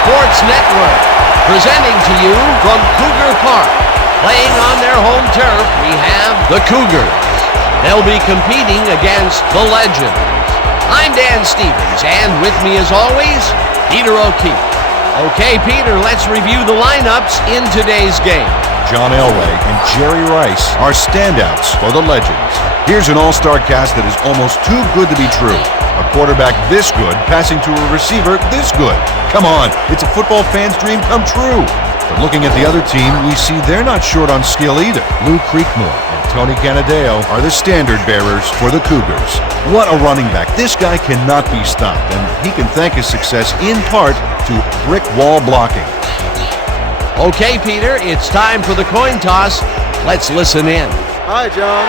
Sports Network. Presenting to you from Cougar Park. Playing on their home turf, we have the Cougars. They'll be competing against the Legends. I'm Dan Stevens, and with me as always, Peter O'Keefe. Okay, Peter, let's review the lineups in today's game. John Elway and Jerry Rice are standouts for the Legends. Here's an all-star cast that is almost too good to be true. A quarterback this good passing to a receiver this good. Come on, it's a football fan's dream come true. But looking at the other team, we see they're not short on skill either. Lou Creekmore and Tony Canadeo are the standard bearers for the Cougars. What a running back. This guy cannot be stopped, and he can thank his success in part to brick wall blocking. Okay, Peter, it's time for the coin toss. Let's listen in. Hi, John.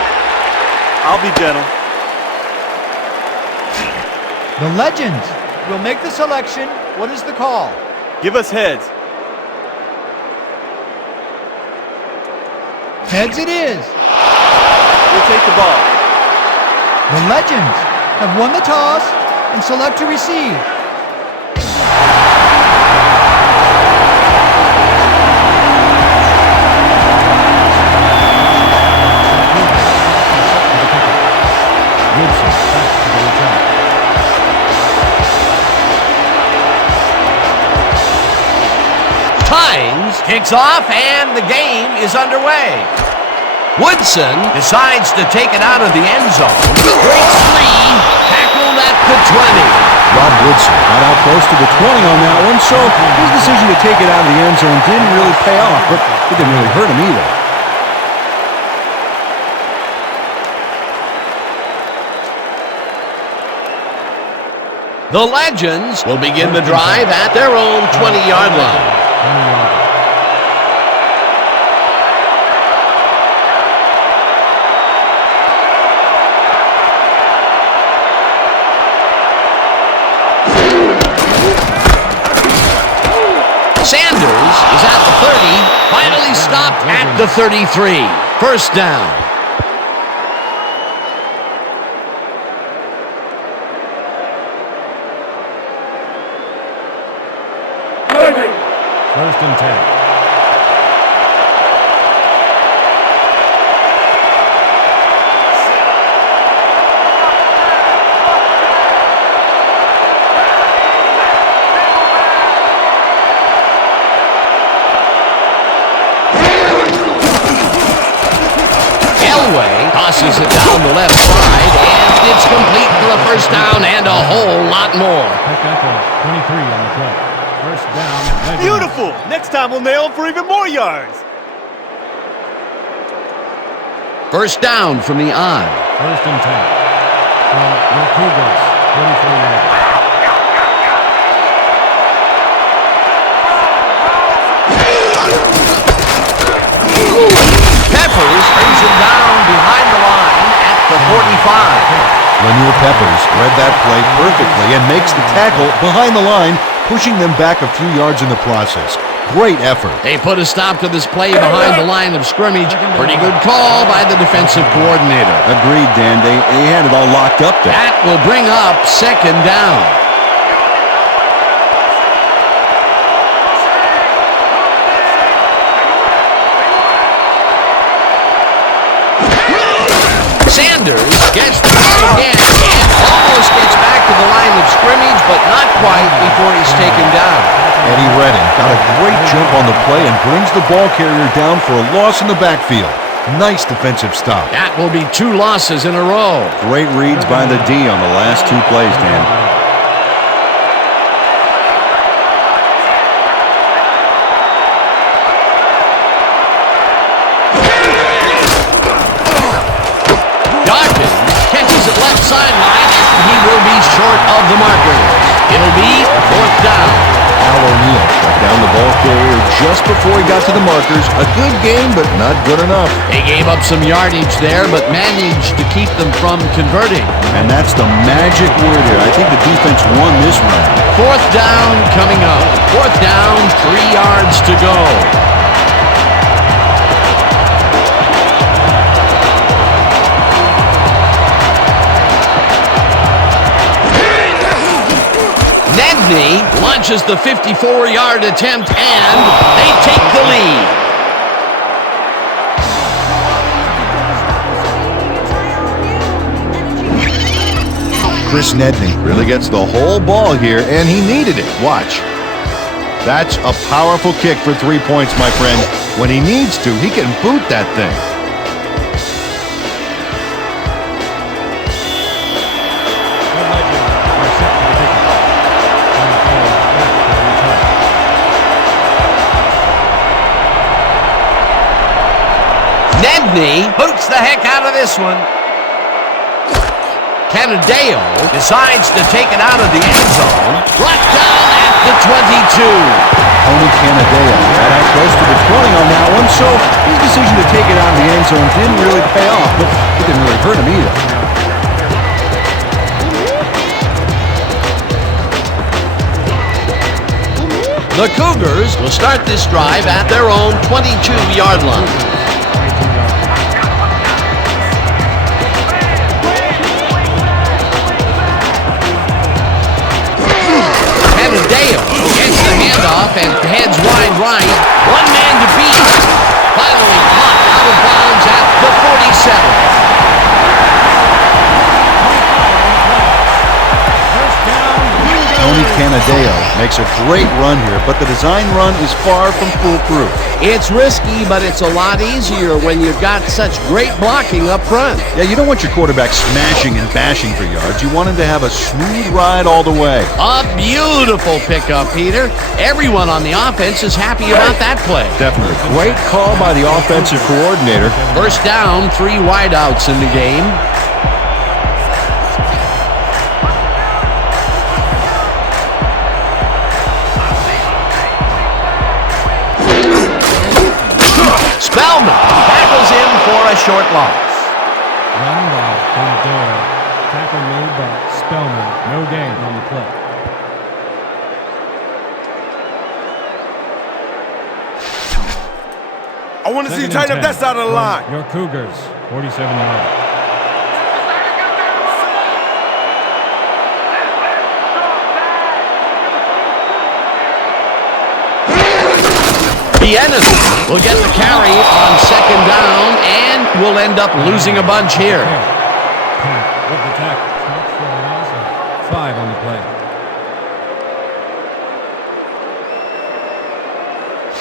I'll be gentle. The Legends will make the selection. What is the call? Give us heads. Heads it is. We'll take the ball. The Legends have won the toss and select to receive. Tynes kicks off and the game is underway. Woodson decides to take it out of the end zone. Breaks free, tackled at the 20. Rob Woodson got out close to the 20 on that one, so his decision to take it out of the end zone didn't really pay off, but it didn't really hurt him either. The Legends will begin the drive at their own 20-yard line. Sanders is at the 30, finally stopped at the 33. First down. First and 10. Elway tosses it down the left side, and it's complete for the first down and a whole lot more. Pick up a 23 on the play. First down. Legends. Beautiful! Next time we'll nail him for even more yards. First down from the odd. First and 10. From the Cougars, 34 yards. Peppers brings him down behind the line at the 45. Lanier Peppers read that play perfectly and makes the tackle behind the line, pushing them back a few yards in the process. Great effort. They put a stop to this play behind the line of scrimmage. Pretty good call by the defensive coordinator. Agreed, Dan. They had it all locked up there. That will bring up second down. Sanders gets the ball again and almost gets back to the line of scrimmage, but not quite before he's taken down. Eddie Redding got a great jump on the play and brings the ball carrier down for a loss in the backfield. Nice defensive stop. That will be 2 losses in a row. Great reads by the D on the last 2 plays, Dan. Left sideline, and he will be short of the marker. It'll be fourth down. Al O'Neill got down the ball carrier just before he got to the markers. A good game, but not good enough. They gave up some yardage there, but managed to keep them from converting. And that's the magic word here. I think the defense won this round. Fourth down coming up. Fourth down, 3 yards to go. Nedney launches the 54-yard attempt, and they take the lead. Chris Nedney really gets the whole ball here, and he needed it. Watch. That's a powerful kick for 3 points, my friend. When he needs to, he can boot that thing. Nedney boots the heck out of this one. Canadeo decides to take it out of the end zone. Brought down at the 22. Tony Canadeo got out close to the 20 on that one, so his decision to take it out of the end zone didn't really pay off, but it didn't really hurt him either. The Cougars will start this drive at their own 22-yard line. Canadeo gets the handoff and heads wide right. One man to beat. Finally caught out of bounds at the 47. Tony Canadeo makes a great run here, but the design run is far from foolproof. It's risky, but it's a lot easier when you've got such great blocking up front. Yeah, you don't want your quarterback smashing and bashing for yards. You want him to have a smooth ride all the way. A beautiful pickup, Peter. Everyone on the offense is happy about that play. Definitely. Great call by the offensive coordinator. First down, 3 wideouts in the game. Spellman tackles him for a short loss. Run by Canadeo. Tackle made by Spellman. No gain on the play. I want to see you tighten up that side of the line. Your Cougars, 47 yards. The enemy will get the carry on second down and will end up losing a bunch here. With the tackle. Stops for a loss of 5 on the play.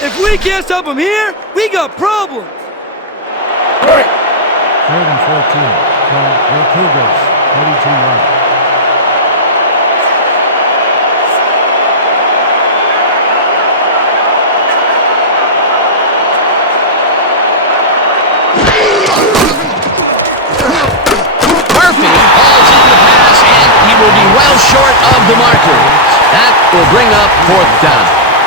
If we can't stop them here, we got problems. 3rd and 14 from your Cougars, 42 yards. Will be well short of the markers. That will bring up 4th down.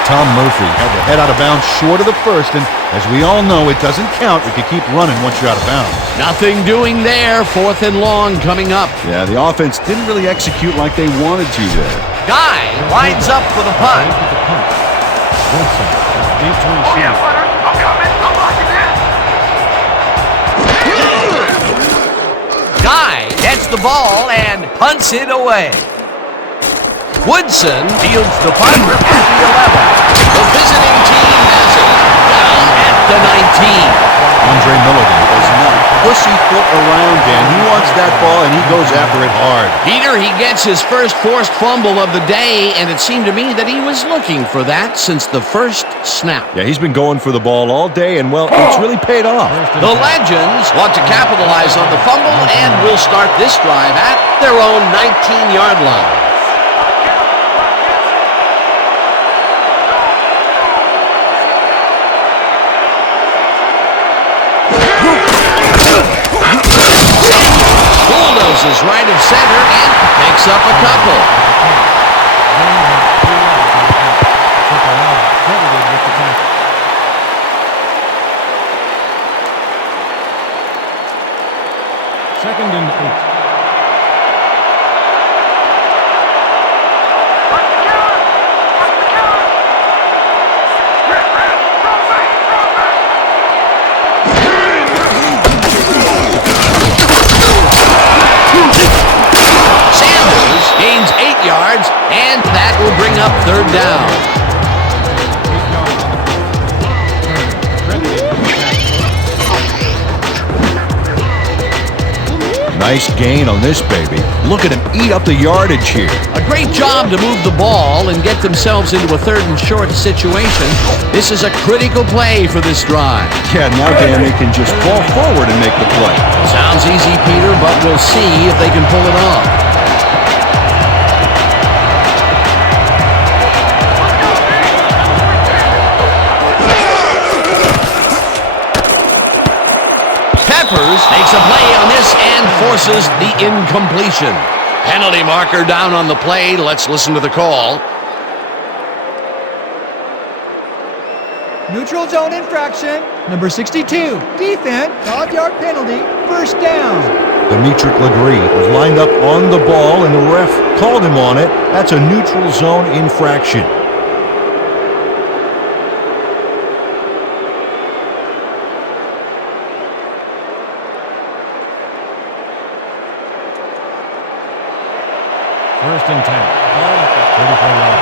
Tom Murphy had to head out of bounds short of the first, and as we all know, it doesn't count if you keep running once you're out of bounds. Nothing doing there. 4th and long coming up. Yeah, the offense didn't really execute like they wanted to there. Guy lines up for the punt. Wilson, deep to receive. I'm coming. I'm locking in. Guy gets the ball and punts it away. Woodson fields the punt at the 11. The visiting team has it down at the 19. Andre Milligan does not pussyfoot around, Dan. He wants that ball, and he goes after it hard. Peter, he gets his first forced fumble of the day, and it seemed to me that he was looking for that since the first snap. Yeah, he's been going for the ball all day, and, well, it's really paid off. The Legends want to capitalize on the fumble and will start this drive at their own 19-yard line. Bulldozes right of center and picks up a couple. Second and 8. Gains 8 yards up third down. 8 yards on the play. Nice gain on this baby. Look at him eat up the yardage here. A great job to move the ball and get themselves into a third and short situation. This is a critical play for this drive. Yeah, now Dan, they can just fall forward and make the play. Sounds easy, Peter, but we'll see if they can pull it off. Makes a play on this and forces the incompletion. Penalty marker down on the play. Let's listen to the call. Neutral zone infraction. Number 62. Defense. 5-yard penalty. First down. Dimitri Legris was lined up on the ball and the ref called him on it. That's a neutral zone infraction. First and 10. Ball at the 34-yard.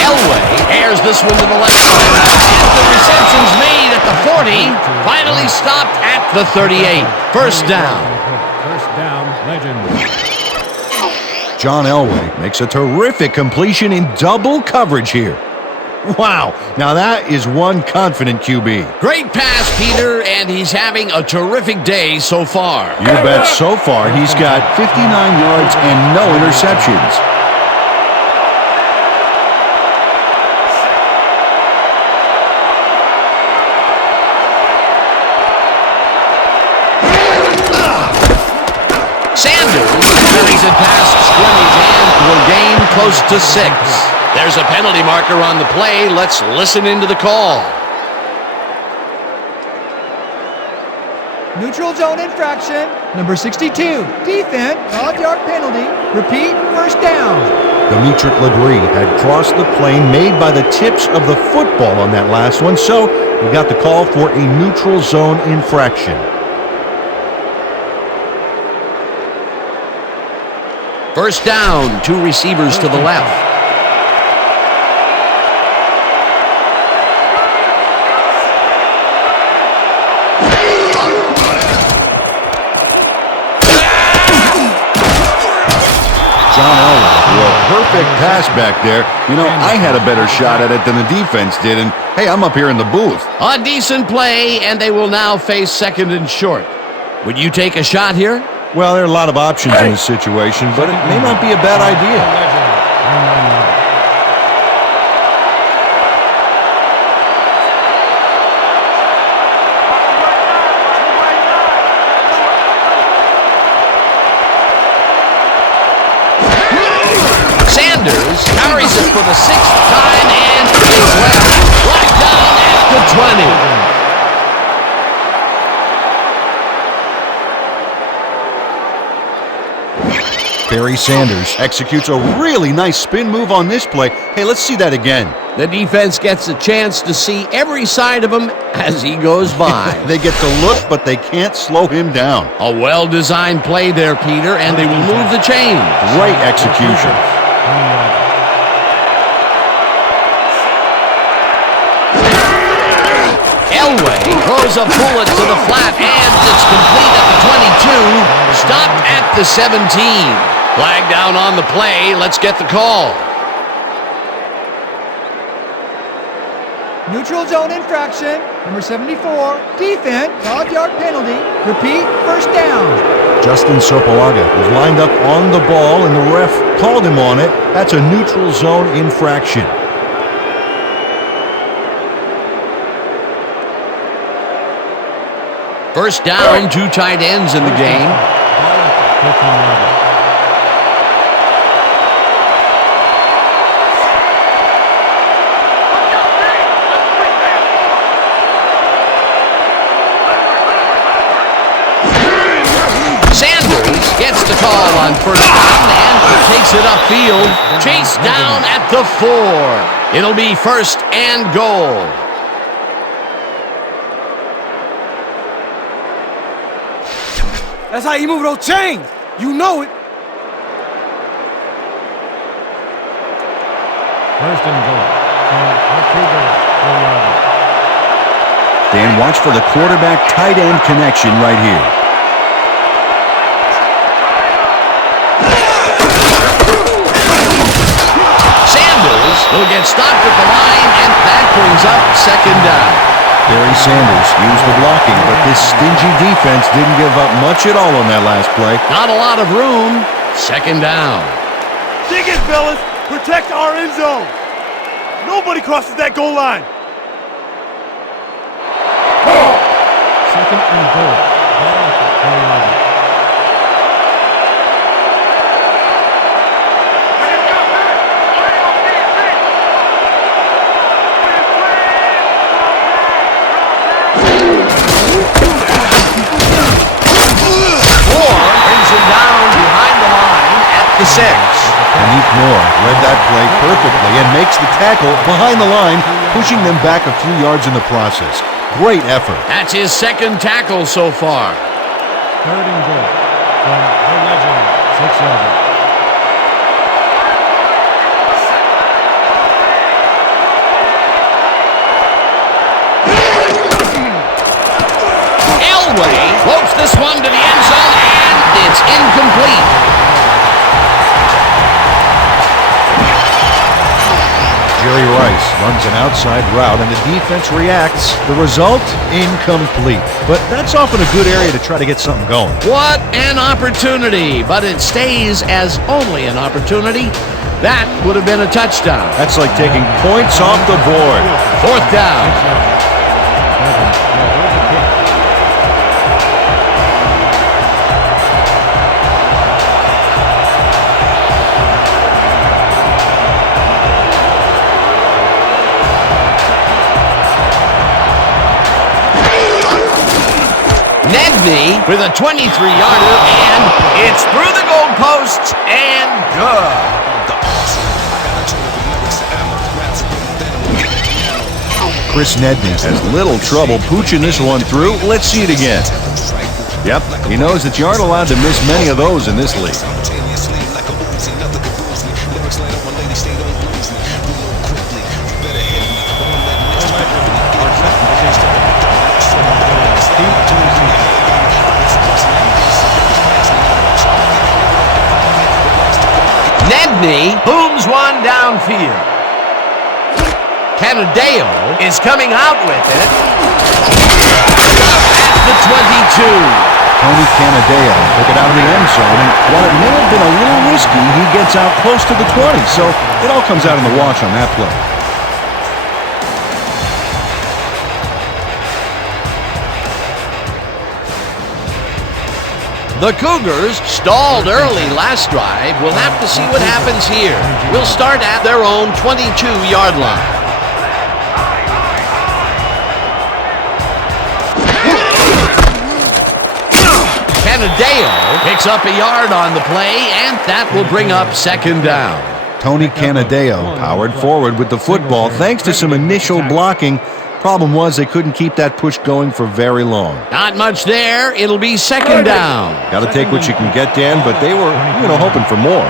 Elway airs this one to the left side. And the reception's made at the 40. Finally stopped at the 38. First down. First down, Legends. John Elway makes a terrific completion in double coverage here. Wow, now that is one confident QB. Great pass, Peter, and he's having a terrific day so far. You bet so far he's got 59 yards and no interceptions. Carries it past scrimmage and will gain close to 6. There's a penalty marker on the play. Let's listen into the call. Neutral zone infraction. Number 62. Defense. 5-yard penalty. Repeat. First down. Dimitri Legris had crossed the plane made by the tips of the football on that last one, so we got the call for a neutral zone infraction. First down, 2 receivers to the left. John Elway threw a perfect pass back there. You know, I had a better shot at it than the defense did, and hey, I'm up here in the booth. A decent play, and they will now face second and short. Would you take a shot here? Well, there are a lot of options in this situation, but it may not be a bad idea. Sanders carries it for the 6th time and is left right down at the 20. Barry Sanders executes a really nice spin move on this play. Hey, let's see that again. The defense gets a chance to see every side of him as he goes by. They get to look, but they can't slow him down. A well-designed play there, Peter, and they will move the chains. Great execution. Elway throws a bullet to the flat, and it's complete at the 22. Stopped at the 17. Flag down on the play. Let's get the call. Neutral zone infraction. Number 74. Defense. 5-yard penalty. Repeat. First down. Justin Sopolaga was lined up on the ball, and the ref called him on it. That's a neutral zone infraction. First down, 2 tight ends in the game. Sanders gets the call on first down and Takes it upfield. Chased down at the 4. It'll be 1st and goal. That's how you move those chains. You know it. 1st and goal. From the Cougars, 4-yard. Dan, watch for the quarterback-tight end connection right here. Sanders will get stopped at the line, and that brings up 2nd down. Barry Sanders used the blocking, but this stingy defense didn't give up much at all on that last play. Not a lot of room. 2nd down. Dig it, fellas. Protect our end zone. Nobody crosses that goal line. 2nd and goal. Ball at the 4-yard. Brings him down behind the line at the 6. Malik Moore read that play perfectly and makes the tackle behind the line, pushing them back a few yards in the process. Great effort. That's his 2nd tackle so far. 3rd and goal. From the legend, 6-yard. Elway floats this one to the end zone, and it's incomplete. Jerry Rice runs an outside route and the defense reacts. The result, incomplete. But that's often a good area to try to get something going. What an opportunity, but it stays as only an opportunity. That would have been a touchdown. That's like taking points off the board. 4th down. Nedney with a 23-yarder, and it's through the goalposts and good. Chris Nedney has little trouble pooching this one through. Let's see it again. Yep, he knows that you aren't allowed to miss many of those in this league. Nedney booms one downfield. Canadeo is coming out with it. At the 22. Tony Canadeo took it out of the end zone, and while it may have been a little risky, he gets out close to the 20, so it all comes out in the wash on that play. The Cougars stalled early last drive. We'll have to see what happens here. We'll start at their own 22-yard line. Canadeo picks up a yard on the play, and that will bring up 2nd down. Tony Canadeo powered forward with the football thanks to some initial blocking. Problem was they couldn't keep that push going for very long. Not much there. It'll be 2nd down. Got to take what you can get, Dan, but they were, hoping for more.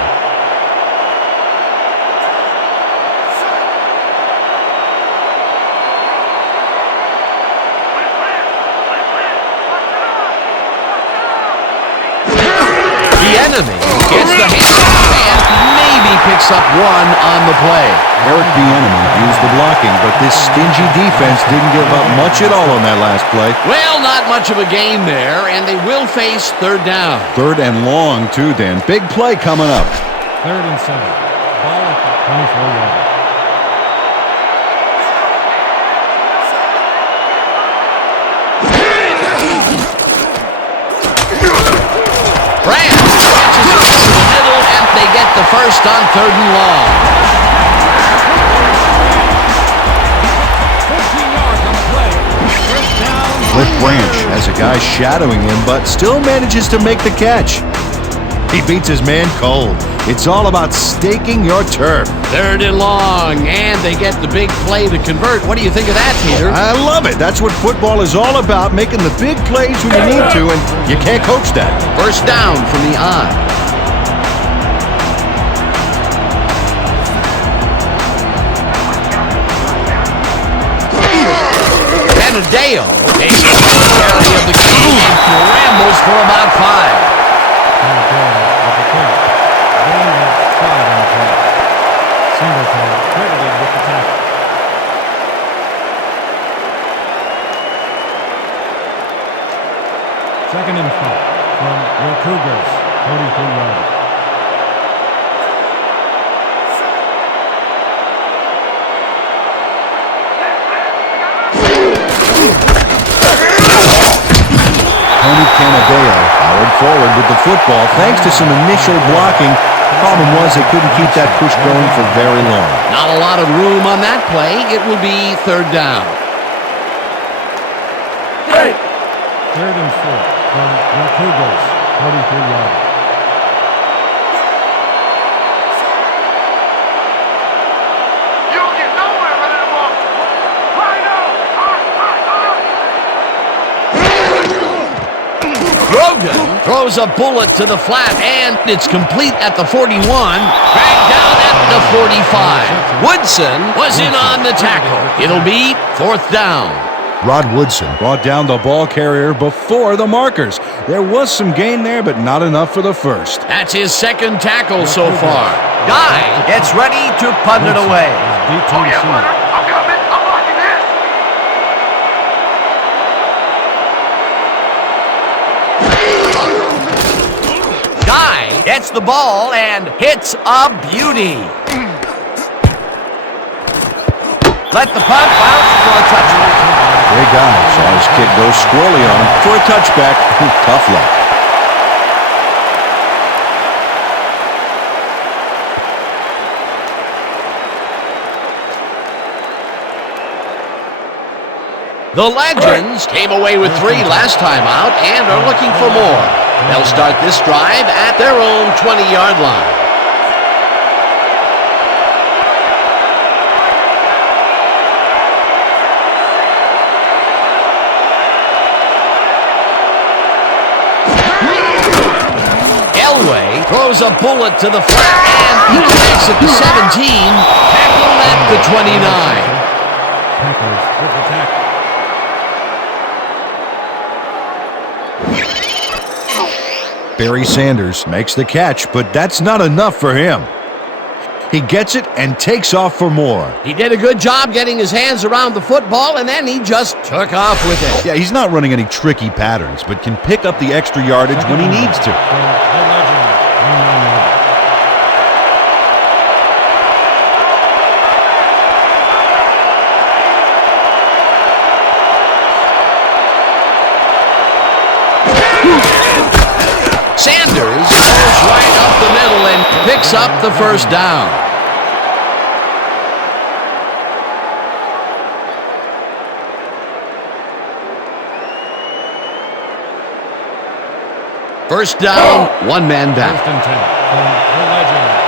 The enemy gets the handoff and maybe picks up one on the play. Eric Bieniemy used the blocking, but this stingy defense didn't give up much at all on that last play. Well, not much of a gain there, and they will face 3rd down. 3rd and long, too, Dan. Big play coming up. 3rd and 7. Ball at the 24-yard. Brand catches it to the middle, and they get the first on 3rd and long. 14 yards on the play. 1st down. Cliff Branch has a guy shadowing him, but still manages to make the catch. He beats his man cold. It's all about staking your turf. 3rd and long, and they get the big play to convert. What do you think of that, Peter? I love it. That's what football is all about, making the big plays when you need to, and you can't coach that. 1st down from the I. Benedeo takes a carry of the game and rambles for about 5. Singletary credited with the tackle. Second and 5 from your Cougars, 43-yard. Tony Canadeo powered forward with the football thanks to some initial blocking. Problem was they couldn't keep that push going for very long. Not a lot of room on that play. It will be 3rd down. 3rd and 4 from your Cougars, 43-yard. Rogan throws a bullet to the flat, and it's complete at the 41. Dragged down at the 45. Woodson was in on the tackle. It'll be 4th down. Rod Woodson brought down the ball carrier before the markers. There was some gain there, but not enough for the first. That's his 2nd tackle so far. Guy gets ready to punt it away. Oh, yeah, punter. I'm coming. I'm locking this. Guy gets the ball and hits a beauty. Let the punt bounce for a touchdown. Great guy. Saw his kid go squirrely on him for a touchback. Tough luck. The Legends came away with 3 last time out and are looking for more. They'll start this drive at their own 20-yard line. Elway throws a bullet to the flat, and he makes it to 17, tackled at the 29. Packers with the tackle. Barry Sanders makes the catch, but that's not enough for him. He gets it and takes off for more. He did a good job getting his hands around the football, and then he just took off with it. Yeah, he's not running any tricky patterns, but can pick up the extra yardage when he needs to. The Legends, 29-yard. Sanders goes right up the middle and picks up the 1st down. First down, 1 man down. 1st and 10 from the Legends.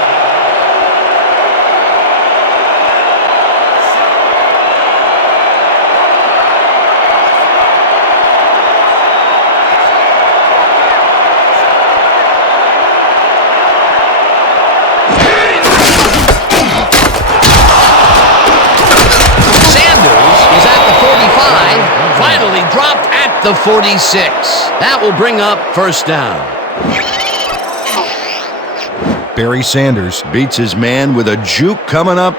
Finally dropped at the 46. That will bring up 1st down. Barry Sanders beats his man with a juke coming up.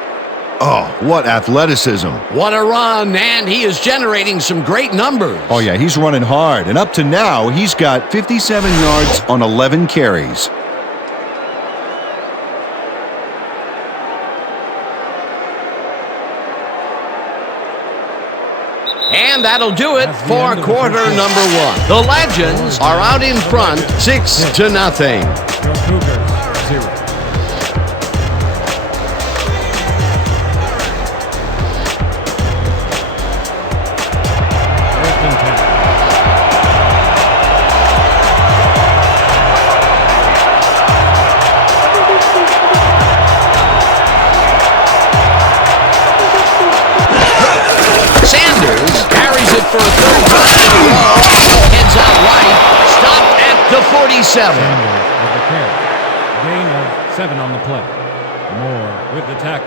Oh, what athleticism. What a run, and he is generating some great numbers. Oh, yeah, he's running hard, and up to now, he's got 57 yards on 11 carries. And that'll do it for quarter number 1. The Legends are out in front, 6-0. Your Cougars, 0. First and 10. for a third time in a row. Heads out right. Stopped at the 47. Sanders with the carry. Gain of 7 on the play. Moore with the tackle.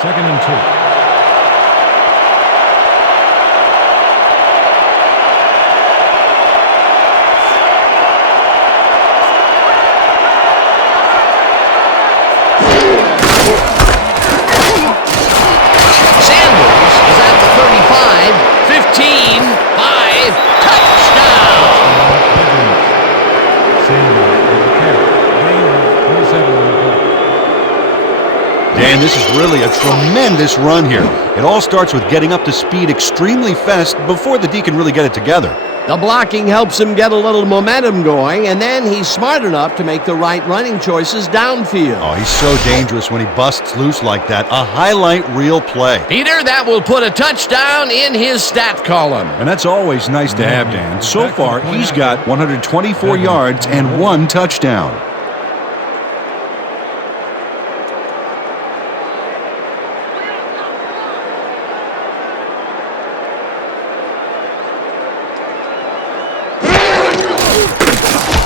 Second and 2. Sanders is at the 35, 15, 5, touchdown! Sanders with the carry. Gain of 47 on the play. Dan, this is really a tremendous run here. It all starts with getting up to speed extremely fast before the D can really get it together. The blocking helps him get a little momentum going, and then he's smart enough to make the right running choices downfield. Oh, he's so dangerous when he busts loose like that. A highlight reel play. Peter, that will put a touchdown in his stat column. And that's always nice to have, Dan. So far, he's got 124 yards and 1 touchdown.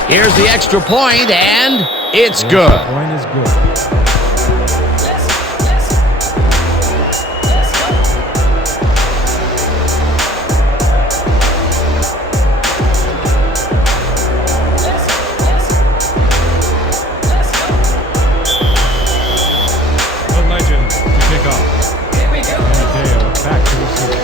Here's the extra point, and it's good. The point is good. The legend to kick off. Here we go. Mateo back to receive.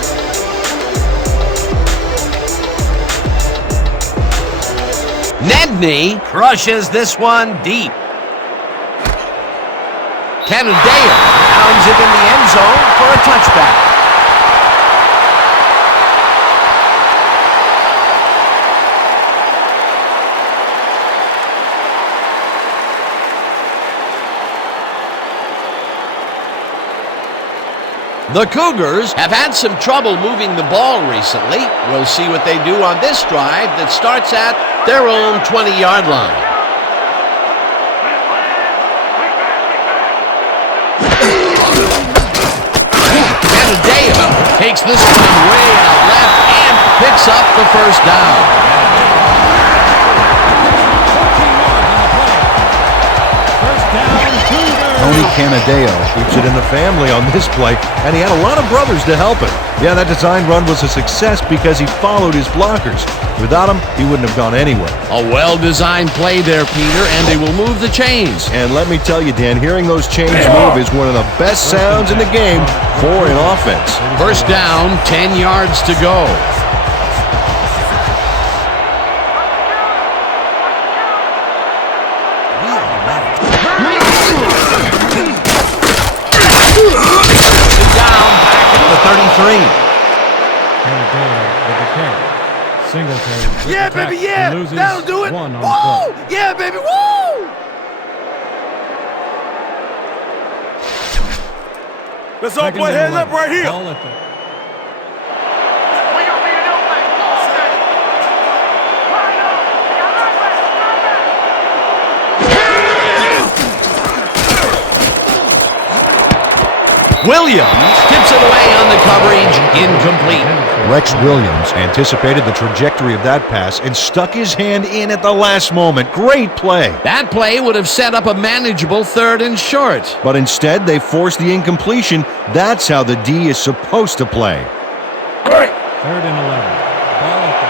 Nedney crushes this one deep. Canadeo pounds it in the end zone for a touchback. The Cougars have had some trouble moving the ball recently. We'll see what they do on this drive that starts at their own 20-yard line. Canadeo takes this one way out left and picks up the first down. Tony Canadeo keeps it in the family on this play, and he had a lot of brothers to help him. Yeah, that design run was a success because he followed his blockers. Without him, he wouldn't have gone anywhere. A well-designed play there, Peter, and they will move the chains. And let me tell you, Dan, hearing those chains move is one of the best sounds in the game for an offense. First down, 10 yards to go. Down back at the 33. Canadeo with the carry. Singletary with Yeah, the tackle. baby, yeah. He loses That'll do it. 1 on the Woo! play. Yeah, baby, woo! Let's all Second play and hands up 11. right here. Ball at the Williams tips it away on the coverage, incomplete. Rex Williams anticipated the trajectory of that pass and stuck his hand in at the last moment. Great play. That play would have set up a manageable 3rd and short. But instead, they forced the incompletion. That's how the D is supposed to play. 3rd and 11. Ball at the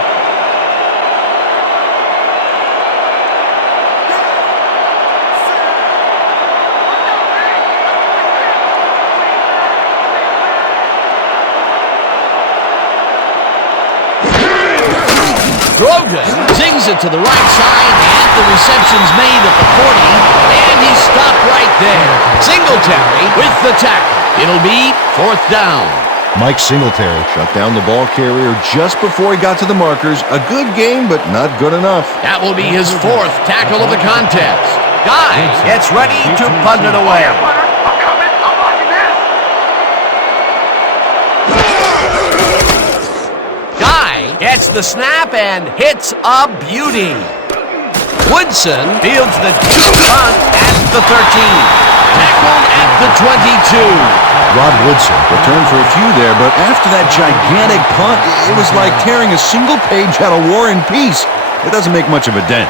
Grogan zings it to the right side, and the reception's made at the 40, and he's stopped right there. Singletary with the tackle. It'll be 4th down. Mike Singletary shut down the ball carrier just before he got to the markers. A good game, but not good enough. That will be his 4th tackle of the contest. Guy gets ready to punt it away. Guy gets the snap and hits a beauty. Woodson fields the deep punt at the 13. tackled at the 22. Rod Woodson returned for a few there, but after that gigantic punt, it was like tearing a single page out of War and Peace. It doesn't make much of a dent.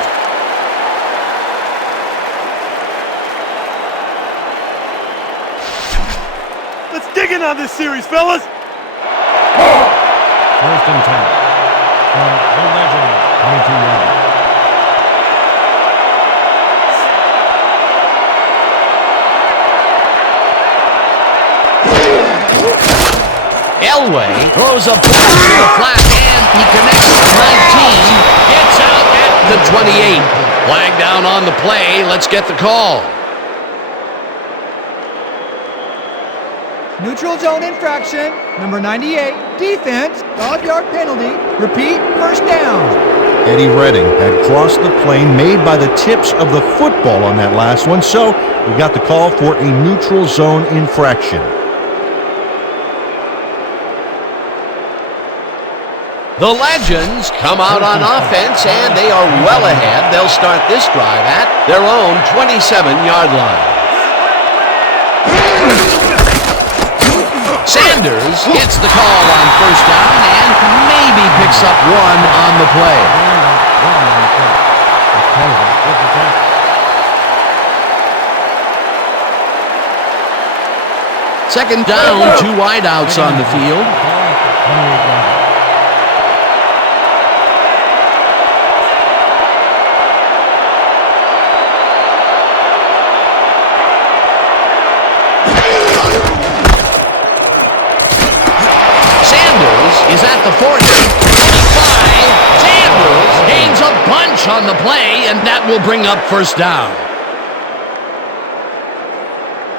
Let's dig in on this series, fellas. First and 10. From the Legends, 22 yards. Elway throws a ball to the flat, and he connects the 19, gets out at the 28. Flag down on the play. Let's get the call. Neutral zone infraction. Number 98, defense, 5-yard penalty. Repeat, first down. Eddie Redding had crossed the plane made by the tips of the football on that last one, so we got the call for a neutral zone infraction. The Legends come out on offense, and they are well ahead. They'll start this drive at their own 27-yard line. Sanders gets the call on first down and maybe picks up one on the play. Second down, 2 wideouts on the field. Is at the 40, 25. Sanders gains a bunch on the play, and that will bring up first down.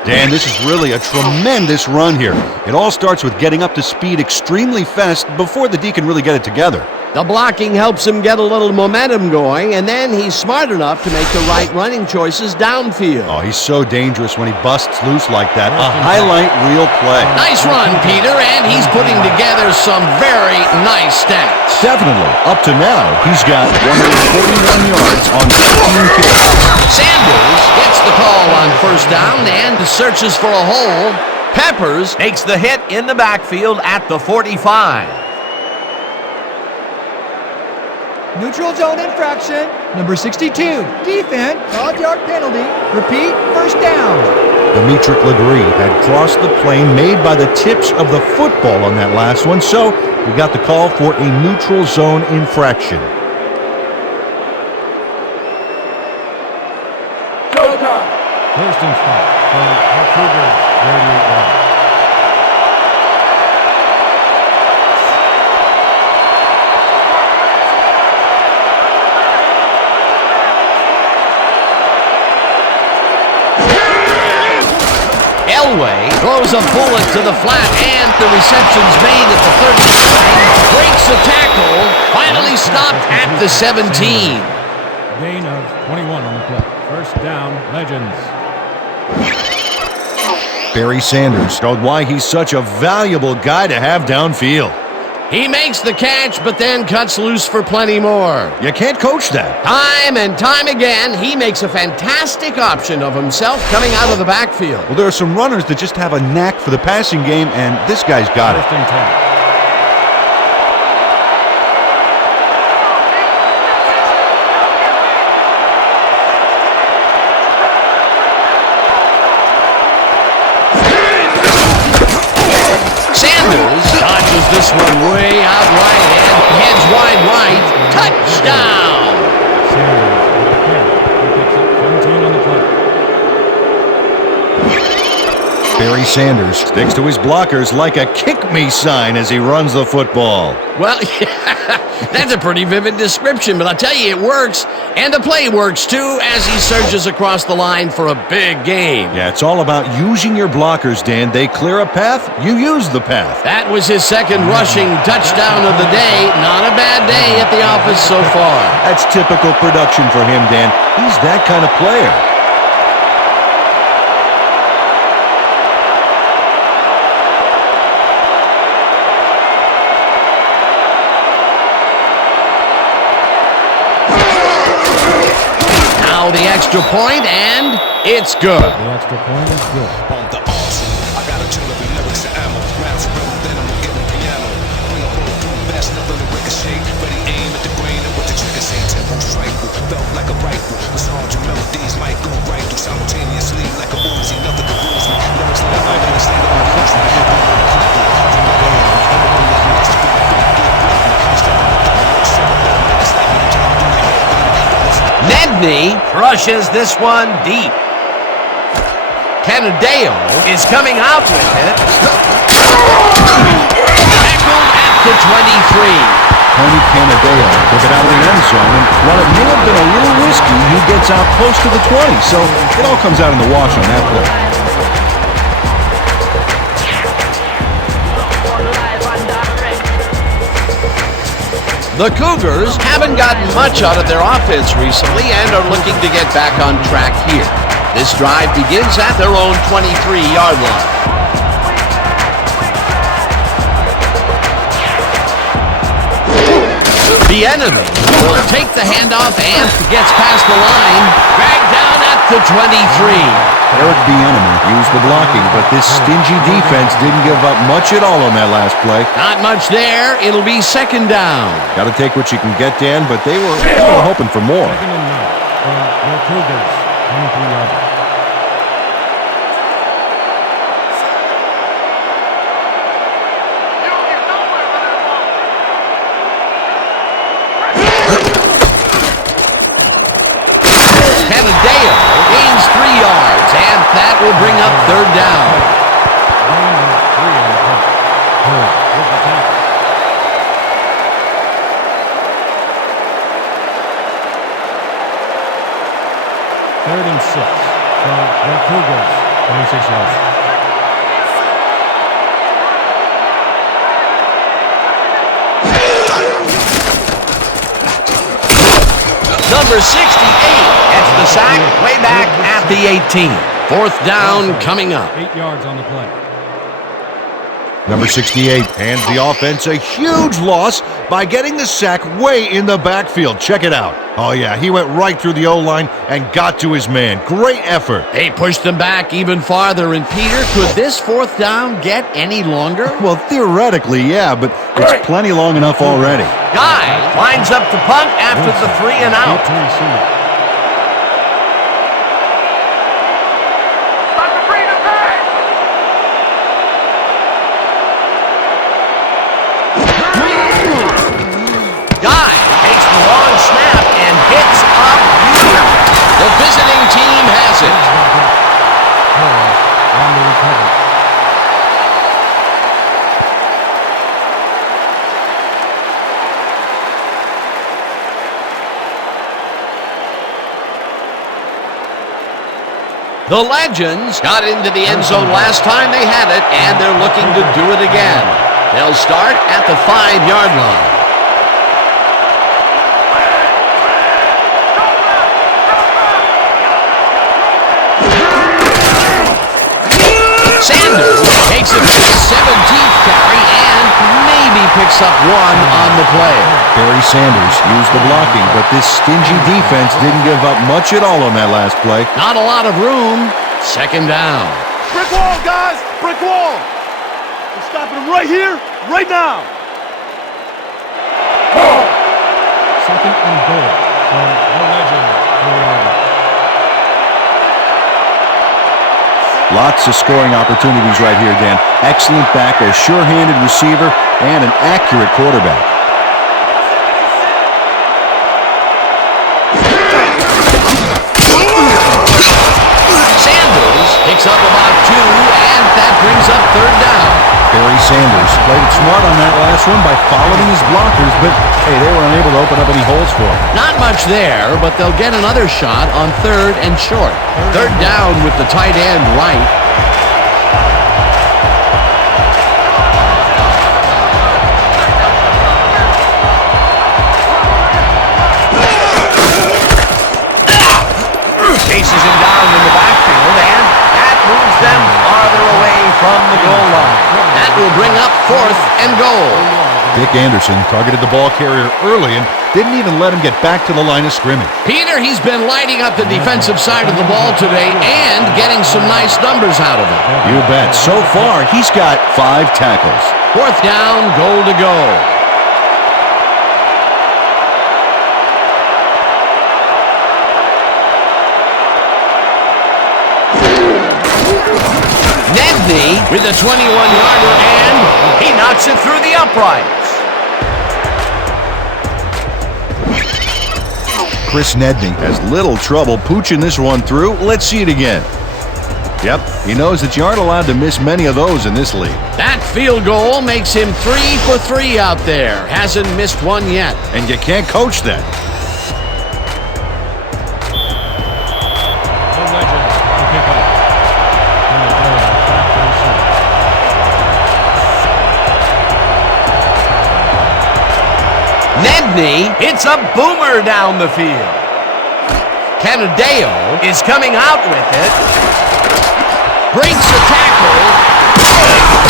Dan, this is really a tremendous run here. It all starts with getting up to speed extremely fast before the D can really get it together. The blocking helps him get a little momentum going, and then he's smart enough to make the right running choices downfield. Oh, he's so dangerous when he busts loose like that. A highlight reel play. Nice run, Peter, and he's putting together some very nice stats. Definitely. Up to now, he's got 141 yards on 15 kicks. Sanders gets the call on first down and searches for a hole. Peppers takes the hit in the backfield at the 45. Neutral zone infraction. Number 62, defense, 5-yard penalty. Repeat, first down. Dimitri Legree had crossed the plane made by the tips of the football on that last one, so we got the call for a neutral zone infraction. First and 5 from the Cougars, 38 yards. Elway throws a bullet to the flat, and the reception's made at the 39. Breaks the tackle. Finally stopped at the 17. Gain of 21 on the play. First down, Legends. Barry Sanders showed why he's such a valuable guy to have downfield. He makes the catch, but then cuts loose for plenty more. You can't coach that. Time and time again, he makes a fantastic option of himself coming out of the backfield. Well, there are some runners that just have a knack for the passing game, and this guy's got it. First and 10. This one way out right and heads wide right. Touchdown! Sanders with the carry. He picks up 17 on the play. Barry Sanders sticks to his blockers like a kick-me sign as he runs the football. Well, that's a pretty vivid description, but I'll tell you, it works. And the play works, too, as he surges across the line for a big game. Yeah, it's all about using your blockers, Dan. They clear a path, you use the path. That was his second rushing touchdown of the day. Not a bad day at the office so far. That's typical production for him, Dan. He's that kind of player. The extra point, and It's good. The extra point is good. On the arsenal, I got artillery, lyrics and ammo. Raps and rebel, then I'm getting piano. Bring a bullet through, fast enough, let it ricochet. Ready, aim at the brain, and with the trigger, say tempo strike. Felt like a rifle. The songs and melodies might go right through simultaneously, like a Uzi. Nothing can lose me. Lyrics like I made a state of Nedney crushes this one deep. Canadeo is coming out with it. Tackled at the 23. Tony Canadeo took it out of the end zone, and while it may have been a little risky, he gets out close to the 20, so it all comes out in the wash on that play. The Cougars haven't gotten much out of their offense recently and are looking to get back on track here. This drive begins at their own 23-yard line. The enemy will take the handoff and gets past the line. Dragged down at the 23. Eric Bieniemy used the blocking, but this stingy defense didn't give up much at all on that last play. Not much there. It'll be second down. Got to take what you can get, Dan, but they were hoping for more. Second and 9 from the Cougars, 23-yard line. Canadeo gains 3 yards, and that will bring up third down. Gain of 3 on the play. Good with the tackle. Third and 6 from the Cougars, 26 yards. Number 68 gets the sack way back at the 18. Fourth down coming up. 8 yards on the play. Number 68 hands the offense a huge loss by getting the sack way in the backfield. Check it out. Oh, yeah, he went right through the O-line and got to his man. Great effort. They pushed them back even farther, and Peter, could this fourth down get any longer? Well, theoretically, yeah, but it's plenty long enough already. Guy lines up to punt after the 3 and out. To receive. Guy takes the long snap and hits up beautifully. The visiting team has it. On the recovery. The Legends got into the end zone last time they had it, and they're looking to do it again. They'll start at the 5-yard line. Sanders takes it to the 17th carry and maybe picks up 1 on the play. Barry Sanders used the blocking, but this stingy defense didn't give up much at all on that last play. Not a lot of room. Second down. Brick wall, guys! Brick wall! We're stopping them right here, right now! Second and goal from the Legends. Lots of scoring opportunities right here, Dan. Excellent back, a sure-handed receiver, and an accurate quarterback. Sanders picks up about 2, and that brings up third down. Barry Sanders played it smart on that last one by following his blockers, but hey, they were unable to open up any holes for him. Not much there, but they'll get another shot on third and short. Third down with the tight end right. Chases him down in the backfield, and that moves them farther away from the goal line. That will bring up 4th and goal. Dick Anderson targeted the ball carrier early and didn't even let him get back to the line of scrimmage. Peter, he's been lighting up the defensive side of the ball today and getting some nice numbers out of it. You bet. So far, he's got 5 tackles. 4th down, goal to go. Nedney with a 21-yarder, and he knocks it through the uprights. Chris Nedney has little trouble pooching this one through. Let's see it again. Yep, he knows that you aren't allowed to miss many of those in this league. That field goal makes him 3 for 3 out there. Hasn't missed one yet. And you can't coach that. The legend to pick up. And the player back to the shoot. Nedney hits a boomer down the field. Canadeo is coming out with it. Breaks a tackle.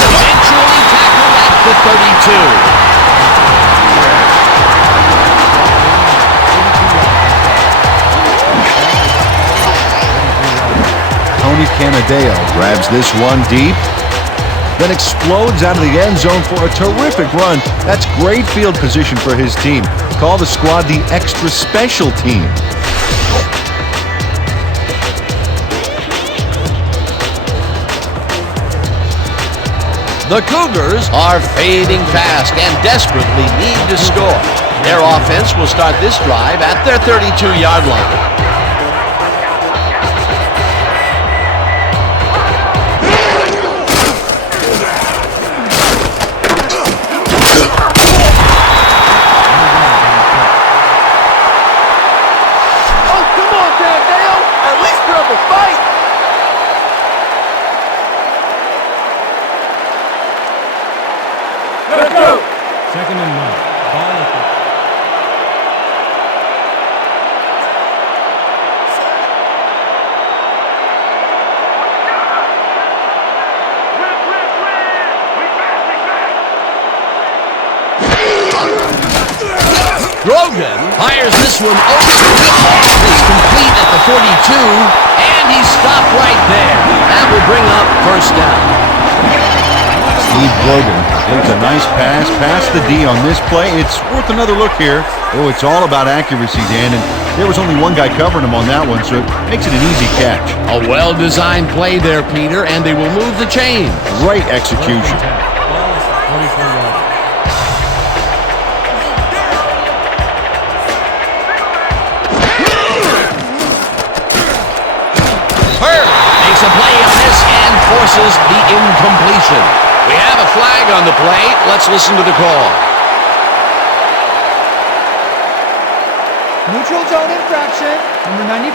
Eventually tackled at the 32. Tony Canadeo grabs this one deep, then explodes out of the end zone for a terrific run. That's great field position for his team. Call the squad the extra special team. The Cougars are fading fast and desperately need to score. Their offense will start this drive at their 32-yard line. Second and 9. Ball at the Grogan fires this one over the middle. It's complete at the 42, and he's stopped right there. That will bring up 1st down. Steve Grogan takes a nice pass past the D on this play. It's worth another look here. Oh, it's all about accuracy, Dan, and there was only one guy covering him on that one, so it makes it an easy catch. A well-designed play there, Peter, and they will move the chain. Great execution. ball at the 44-yard. Makes a play on this and forces the incompletion. We have a flag on the play. Let's listen to the call. Neutral zone infraction. Number 95,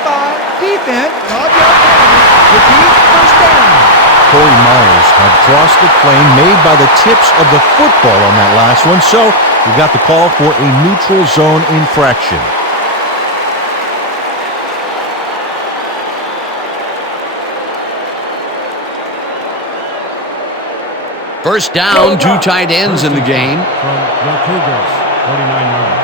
defense, 5-yard penalty. Repeat, 1st down. Corey Myers had crossed the plane made by the tips of the football on that last one, so we got the call for a neutral zone infraction. First down, 2 tight ends in the game. From the Cougars, 49 yards.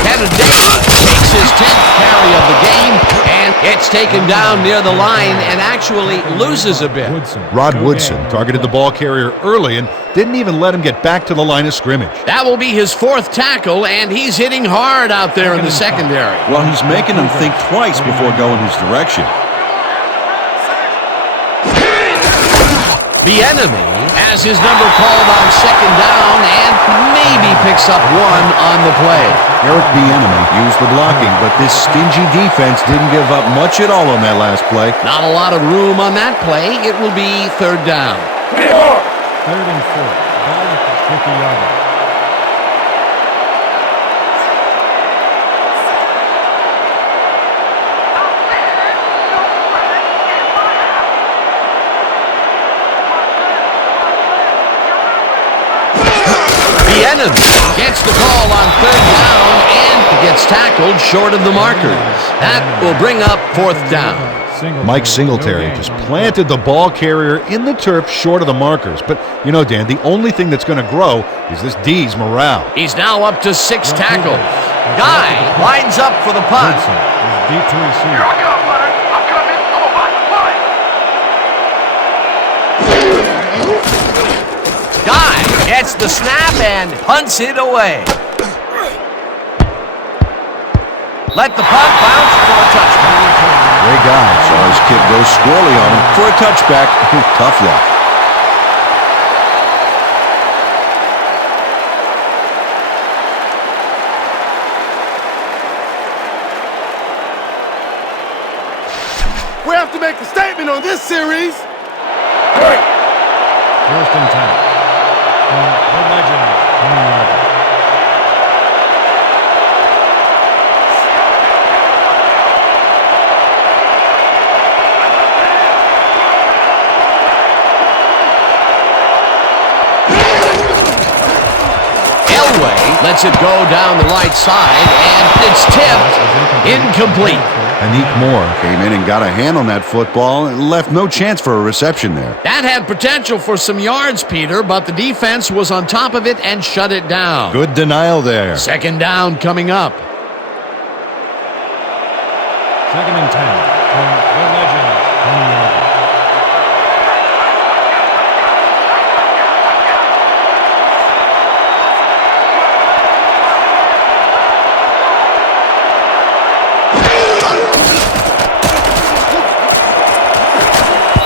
Canadeo takes his 10th carry of the game, and it's taken down near the line and actually loses a bit. Rod Woodson targeted the ball carrier early and didn't even let him get back to the line of scrimmage. That will be his 4th tackle, and he's hitting hard out there in the secondary. Well, he's making them think twice before going his direction. The enemy has his number called on 2nd down and maybe picks up 1 on the play. Eric Bieniemy used the blocking, but this stingy defense didn't give up much at all on that last play. Not a lot of room on that play. It will be 3rd down. 3rd and 4. Ball at the 50-yard line. The enemy gets the call on 3rd down gets tackled short of the markers. That will bring up 4th down. Mike Singletary just planted the ball carrier in the turf short of the markers. But, you know, Dan, the only thing that's going to grow is this D's morale. He's now up to 6 tackles. Guy lines up for the punt. Deep to receive. Here I come, Leonard. I'm coming. I'm about to punt. Guy gets the snap and punts it away. Let the punt bounce for a touchback. Great guy saw his kid go squirrely on him for a touchback. Tough luck. We have to make a statement on this series. 1st and 10. From the legend, Minutemen. Lets it go down the right side, and it's tipped. Incomplete. Anik Moore came in and got a hand on that football and left no chance for a reception there. That had potential for some yards, Peter, but the defense was on top of it and shut it down. Good denial there. 2nd down coming up. 2nd and 10. From the legend, Minutemen.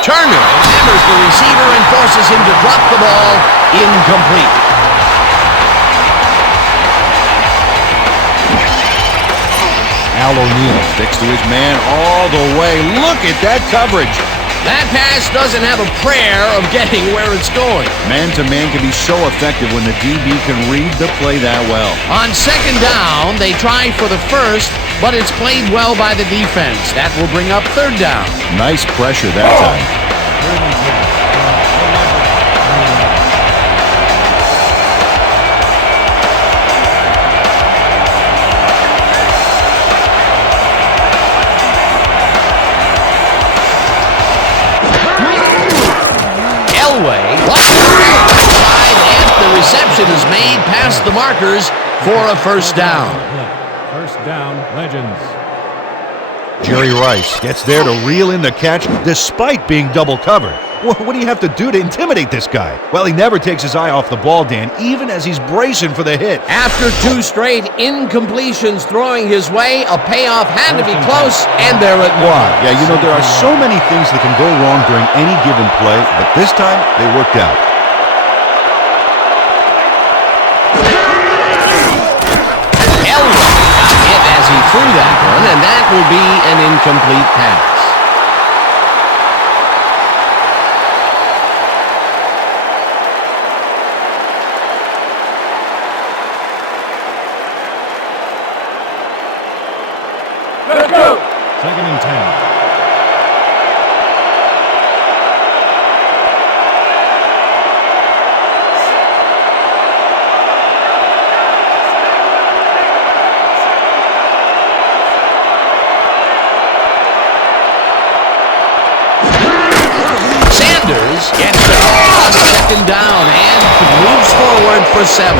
Turner hammers the receiver and forces him to drop the ball. Incomplete. Al O'Neal sticks to his man all the way. Look at that coverage. That pass doesn't have a prayer of getting where it's going. Man-to-man can be so effective when the DB can read the play that well. On 2nd down, they try for the first, but it's played well by the defense. That will bring up 3rd down. Nice pressure that time. 3rd and 10. From the legend, Minutemen. Elway, outside, and the reception is made past the markers for a 1st down. 1st down, Legends. Jerry Rice gets there to reel in the catch despite being double covered. What do you have to do to intimidate this guy? Well, he never takes his eye off the ball, Dan, even as he's bracing for the hit. After 2 straight incompletions throwing his way, a payoff had to be close, and there it was. Yeah, you know, there are so many things that can go wrong during any given play, but this time they worked out. Elway got hit as he threw that one, and that will be an incomplete pass. Let's go. 2nd and 10. Sanders gets the ball on 2nd down and moves forward for 7.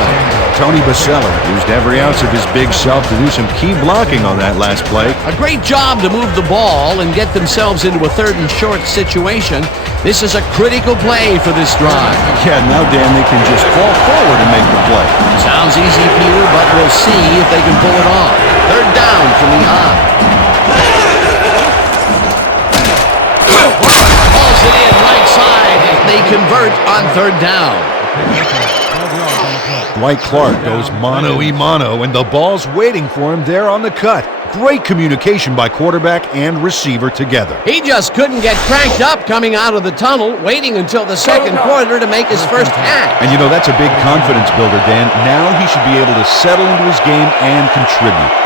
Tony Bassella used every ounce of his big self to do some key blocking on that last play. A great job to move the ball and get themselves into a 3rd and short situation. This is a critical play for this drive. Yeah, now, Dan, they can just fall forward and make the play. Sounds easy, Peter, but we'll see if they can pull it off. 3rd down from the eye. Balls it in right side as they convert on 3rd down. Dwight Clark goes mano-a-mano, and the ball's waiting for him there on the cut. Great communication by quarterback and receiver together. He just couldn't get cranked up coming out of the tunnel, waiting until the 2nd quarter to make his first hack. And you know, that's a big confidence builder, Dan. Now he should be able to settle into his game and contribute.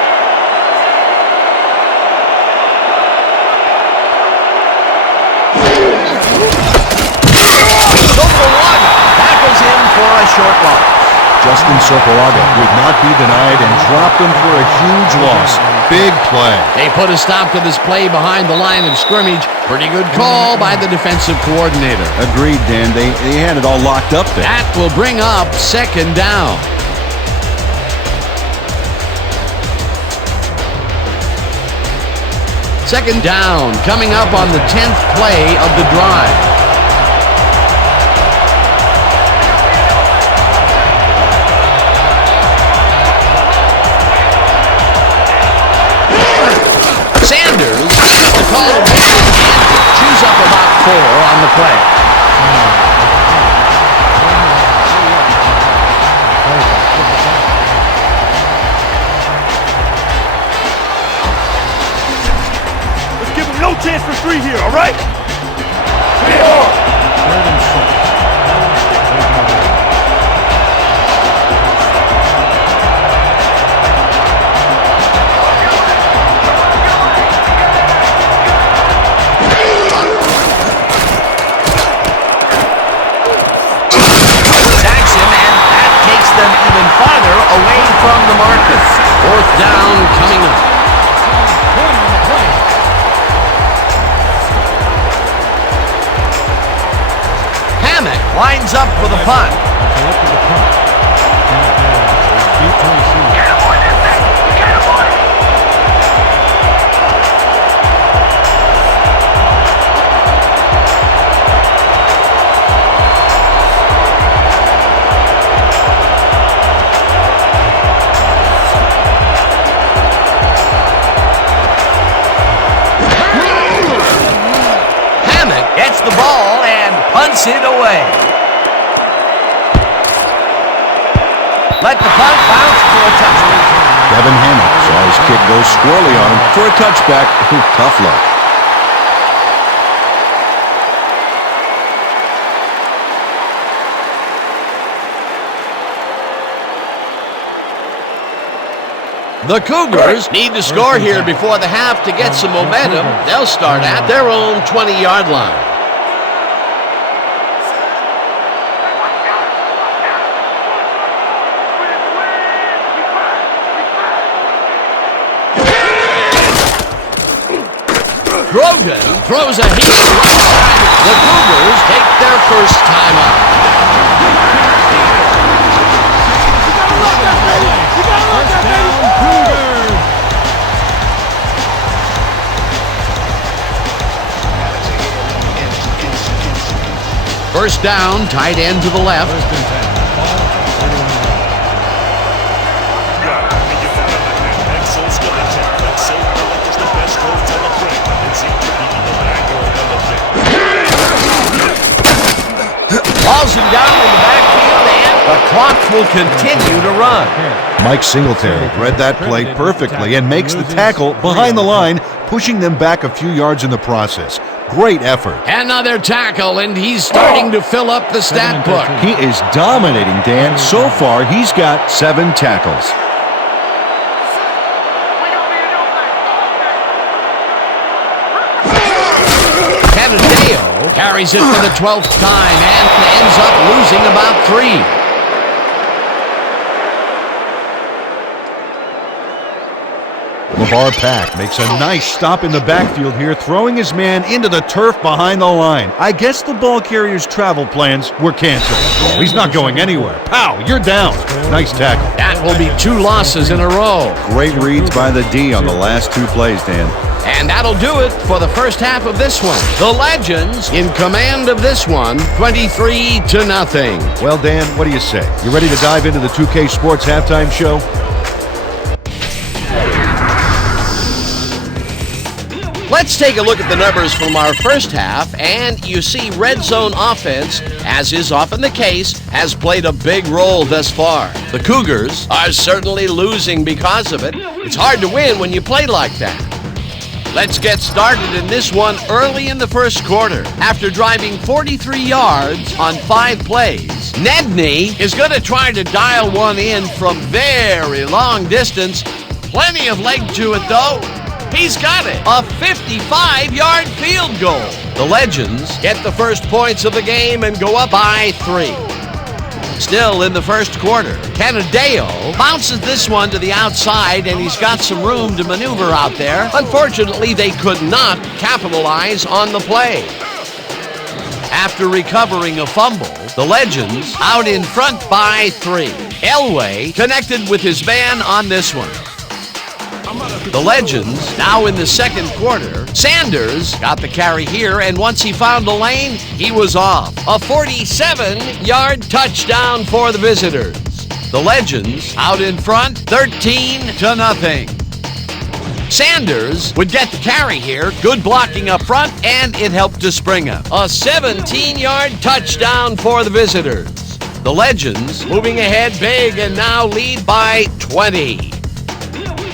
For a short loss. Justin Sopolaga would not be denied and dropped him for a huge loss. Big play. They put a stop to this play behind the line of scrimmage. Pretty good call by the defensive coordinator. Agreed, Dan. They had it all locked up there. That will bring up second down. Second down coming up on the 10th play of the drive. Sanders gets the call of holding and chews up about 4 on the play. Let's give him no chance for 3 here, all right? Farther away from the marker. 4th down coming up. Hammock lines up for the punt. Gets the ball and punts it away. Let the punt bounce for a touchdown. Devin Hammock saw his kick go squirrely on him for a touchback. Tough luck. The Cougars need to score here before the half to get some momentum. They'll start at their own 20-yard line. Grogan throws a heat right side. The Cougars take their first time out. First down, tight end to the left. Balls him down in the backfield, and the clock will continue to run. Mike Singletary read that play perfectly and makes the tackle behind the line, pushing them back a few yards in the process. Great effort. Another tackle, and he's starting to fill up the stat book. He is dominating, Dan. So far, he's got 7 tackles. Canadeo carries it for the 12th time and ends up losing about 3. LeVar Pack makes a nice stop in the backfield here, throwing his man into the turf behind the line. I guess the ball carrier's travel plans were canceled. He's not going anywhere. Pow, you're down. Nice tackle. That will be 2 losses in a row. Great reads by the D on the last 2 plays, Dan. And that'll do it for the first half of this one. The Legends in command of this one, 23-0. Well, Dan, what do you say? You ready to dive into the 2K Sports halftime show? Let's take a look at the numbers from our first half, and you see red zone offense, as is often the case, has played a big role thus far. The Cougars are certainly losing because of it. It's hard to win when you play like that. Let's get started in this one early in the first quarter. After driving 43 yards on 5 plays, Nedney is going to try to dial one in from very long distance. Plenty of leg to it, though. He's got it. A 55-yard field goal. The Legends get the first points of the game and go up by 3. Still in the first quarter, Canadeo bounces this one to the outside, and he's got some room to maneuver out there. Unfortunately, they could not capitalize on the play. After recovering a fumble, the Legends out in front by 3. Elway connected with his man on this one. The Legends now in the second quarter. Sanders got the carry here, and once he found the lane, he was off. A 47-yard touchdown for the visitors. The Legends out in front, 13-0. Sanders would get the carry here. Good blocking up front, and it helped to spring him. A 17-yard touchdown for the visitors. The Legends moving ahead big and now lead by 20.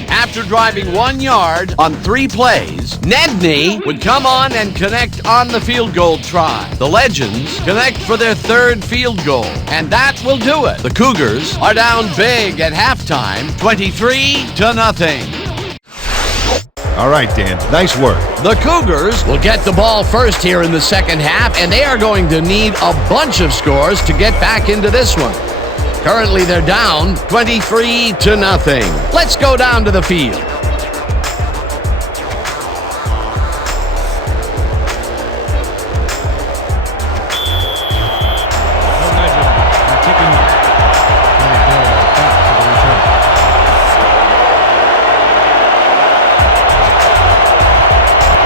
After driving 1 yard on 3 plays, Nedney would come on and connect on the field goal try. The Legends connect for their 3rd field goal, and that will do it. The Cougars are down big at halftime, 23-0. All right, Dan, nice work. The Cougars will get the ball first here in the second half, and they are going to need a bunch of scores to get back into this one. Currently, they're down 23-0. Let's go down to the field.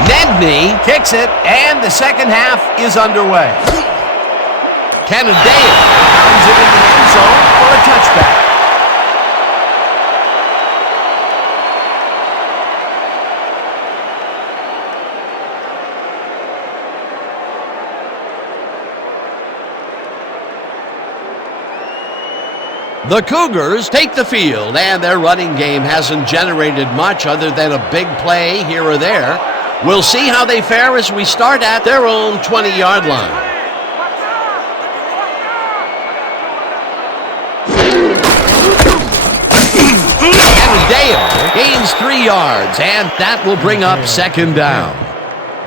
Nedney kicks it, and the second half is underway. Canadeo pounds it in the end zone for a touchback. The Cougars take the field, and their running game hasn't generated much other than a big play here or there. We'll see how they fare as we start at their own 20-yard line. Canadeo gains 3 yards, and that will bring up second down.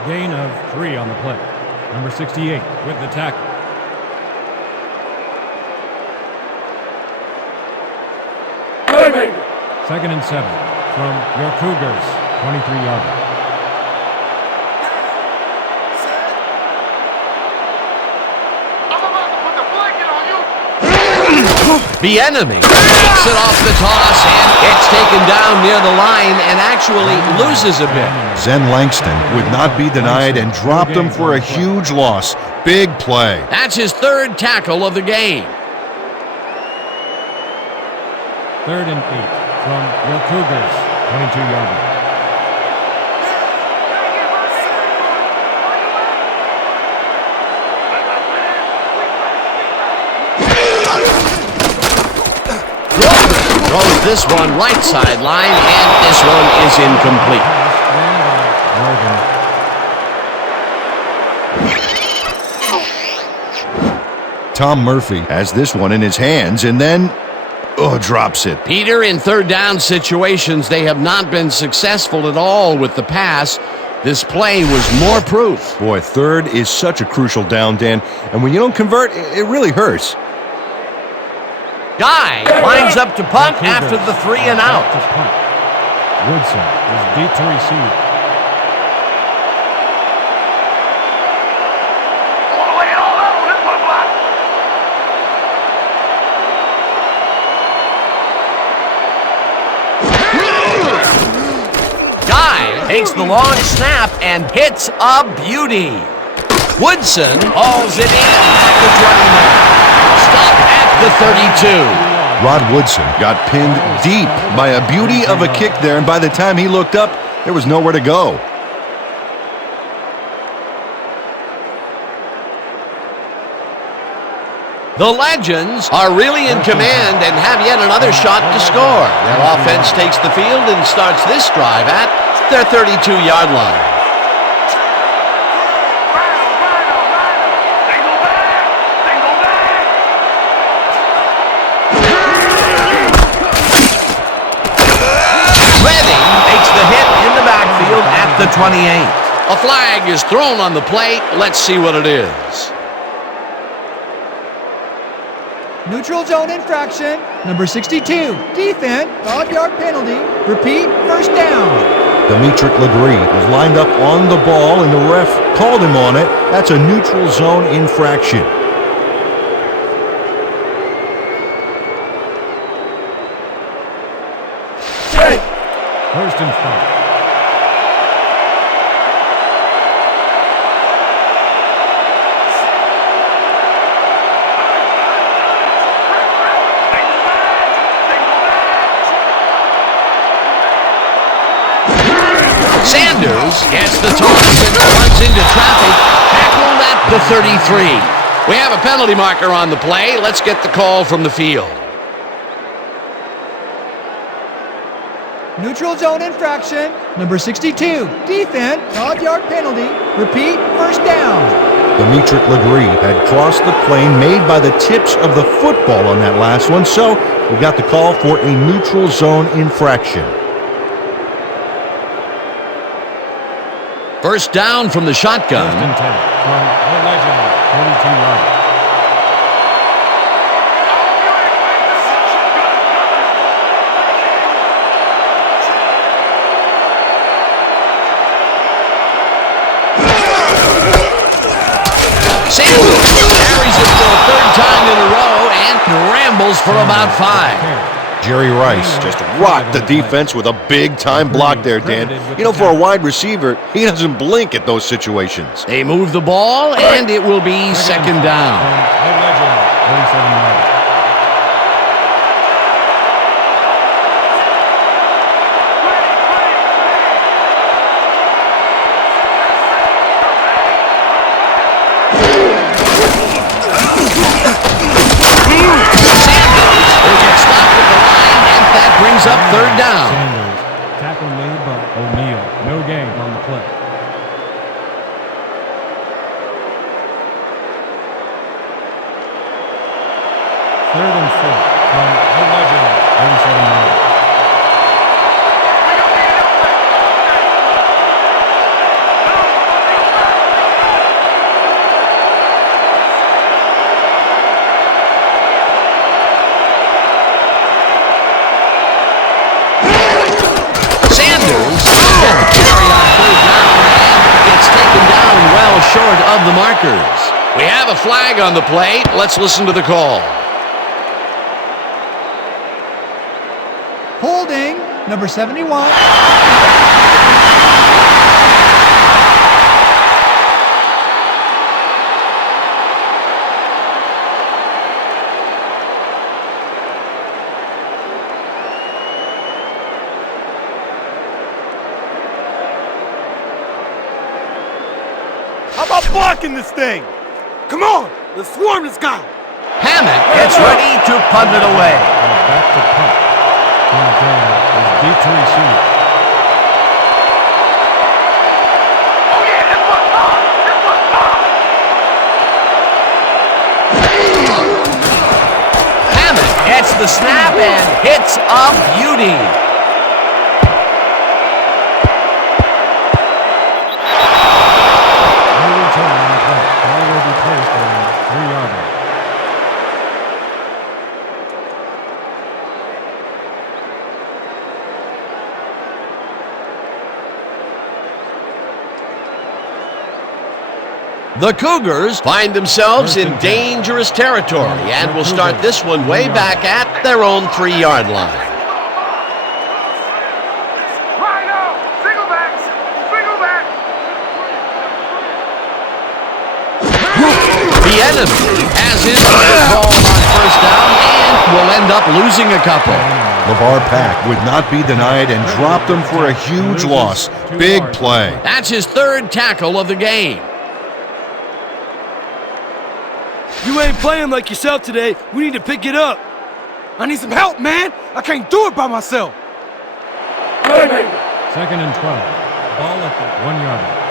Gain of 3 on the play. Number 68 with the tackle. Second and 7 from your Cougars, 23-yard. The enemy takes it off the toss, and it's taken down near the line and actually loses a bit. Zen Langston would not be denied and dropped him for a huge loss. Big play. That's his 3rd tackle of the game. 3rd and 8 from your Cougars, 22-yard. Throws this one right sideline, and this one is incomplete. Tom Murphy has this one in his hands and then drops it. Peter, in 3rd down situations, they have not been successful at all with the pass. This play was more proof. Boy, 3rd is such a crucial down, Dan, and when you don't convert, it really hurts. Guy lines up to punt after the 3 and out. Woodson is deep to receive. Guy takes the long snap and hits a beauty. Woodson hauls it in at the 29. Stop at the 32. Rod Woodson got pinned deep by a beauty of a kick there, and by the time he looked up, there was nowhere to go. The Legends are really in command and have yet another shot to score. Their offense takes the field and starts this drive at their 32-yard line. At the 28. A flag is thrown on the play. Let's see what it is. Neutral zone infraction. Number 62, defense, 5-yard penalty. Repeat, first down. Dimitri Legree was lined up on the ball and the ref called him on it. That's a neutral zone infraction. First and 5. Sanders gets the toss and runs into traffic, tackled at the 33. We have a penalty marker on the play. Let's get the call from the field. Neutral zone infraction. Number 62, defense, 5-yard penalty. Repeat, first down. Dimitri Legree had crossed the plane made by the tips of the football on that last one, so we got the call for a neutral zone infraction. First down from the shotgun. First and 10 from the legend, 42-yard. Sanders carries it for a third time in a row and rambles for about 5. Jerry Rice just rocked the defense with a big-time block there, Dan. You know, for a wide receiver, he doesn't blink at those situations. They move the ball, and it will be second down. The legend, 37-yard. Brings up third down. Sanders, tackle made by O'Neal. No gain on the play. Third and 4 from the legend, 37-yard. Short of the markers. We have a flag on the play. Let's listen to the call. Holding, number 71. How about blocking this thing? Come on, let's swarm this guy. Hammett gets ready to punt it away. Back to punt. And there is deep to receive. Oh yeah, this one's on. This one's on. Hammett gets the snap and hits a beauty. The Cougars find themselves in dangerous territory and will start this one way back at their own 3-yard line. Rhino, single back, single back. The enemy has his first ball on first down and will end up losing a couple. LeVar Pack would not be denied and dropped them for a huge loss. Big play. That's his third tackle of the game. You ain't playing like yourself today. We need to pick it up. I need some help, man. I can't do it by myself. Second and 12. Ball at the 1-yard line.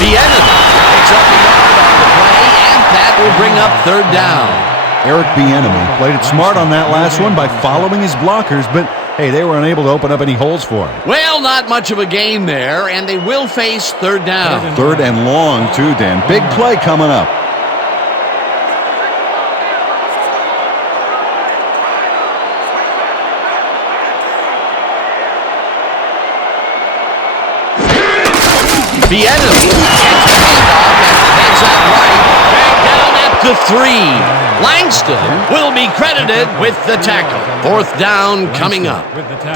The enemy picks up a yard on the play, and that will bring up third down. Eric Bieniemy played it smart on that last one by following his blockers, but Hey, they were unable to open up any holes for him. Well, not much of a gain there, and they will face third down. Third and long, too, Dan. Big play coming up. The enemy gets the handoff and heads out right, back down at the 3. Langston will be credited with the tackle. Fourth down coming up.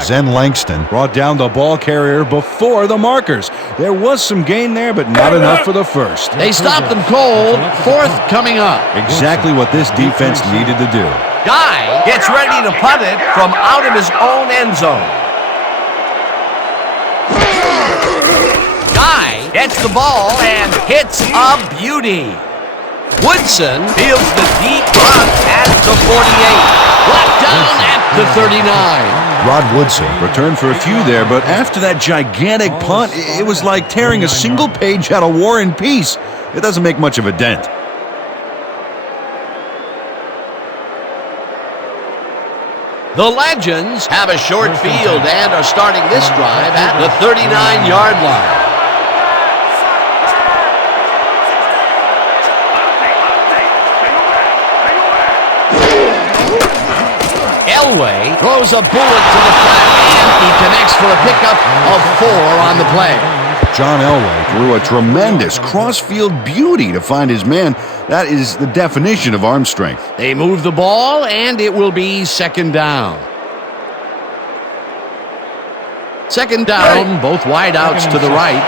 Zen Langston brought down the ball carrier before the markers. There was some gain there, but not enough for the first. They stopped them cold. Fourth coming up. Exactly what this defense needed to do. Guy gets ready to punt it from out of his own end zone. Guy gets the ball and hits a beauty. Woodson fields the deep punt at the 48. Brought down at the 39. Rod Woodson returned for a few there, but after that gigantic punt, it was like tearing a single page out of War and Peace. It doesn't make much of a dent. The Legends have a short field and are starting this drive at the 39-yard line. Elway throws a bullet to the flat, and he connects for a pickup of 4 on the play. John Elway threw a tremendous cross-field beauty to find his man. That is the definition of arm strength. They move the ball, and it will be second down. Second down, both wideouts to the right.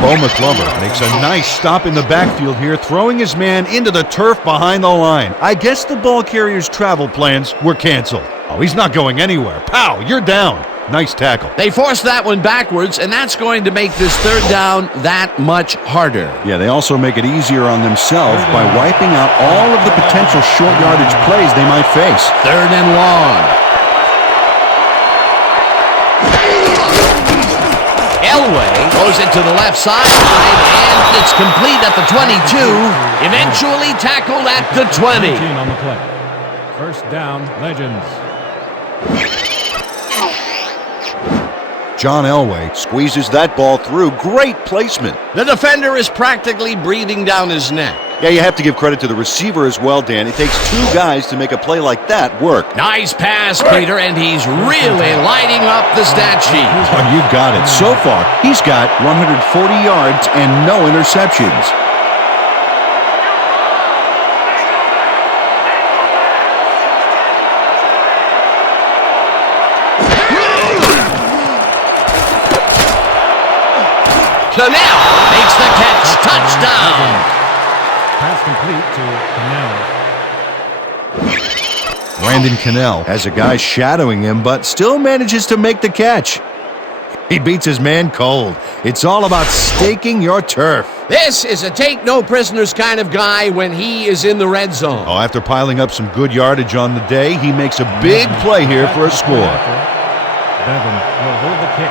Bo McClover makes a nice stop in the backfield here, throwing his man into the turf behind the line. I guess the ball carrier's travel plans were canceled. Oh, he's not going anywhere. Pow, you're down. Nice tackle. They forced that one backwards, and that's going to make this third down that much harder. Yeah, they also make it easier on themselves by wiping out all of the potential short yardage plays they might face. Third and long. Elway goes it to the left sideline, and it's complete at the 22, eventually tackled at the 20. On the play. First down, Legends. John Elway squeezes that ball through. Great placement. The defender is practically breathing down his neck. Yeah, you have to give credit to the receiver as well, Dan. It takes 2 guys to make a play like that work. Nice pass, Peter, and he's really lighting up the stat sheet. Oh, you got it. So far, he's got 140 yards and no interceptions. Cannell makes the catch. Touchdown. Pass complete to Cannell. Brandon Cannell has a guy shadowing him, but still manages to make the catch. He beats his man cold. It's all about staking your turf. This is a take-no-prisoners kind of guy when he is in the red zone. Oh, after piling up some good yardage on the day, he makes a big play here for a score. Bevan will hold the kick.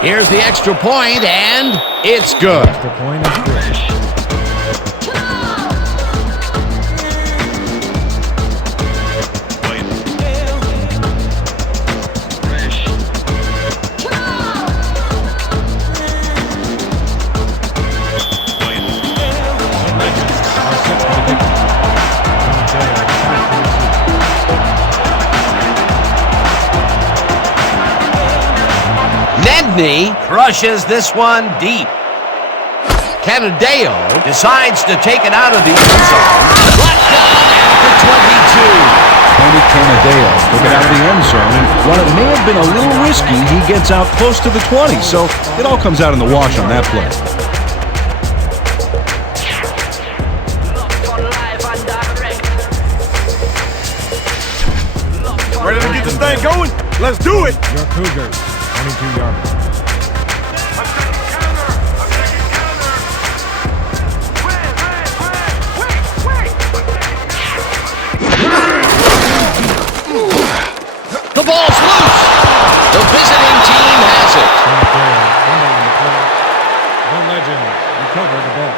Here's the extra point, and it's good. Extra point is good. Nedney crushes this one deep. Canadeo decides to take it out of the end zone. Brought down at the 22. Tony Canadeo took it out of the end zone, and while it may have been a little risky, he gets out close to the 20, so it all comes out in the wash on that play. Ready to get this thing going? Let's do it! Your Cougars, 22 yards. The ball's loose. The visiting team has it. The Legends recover the ball.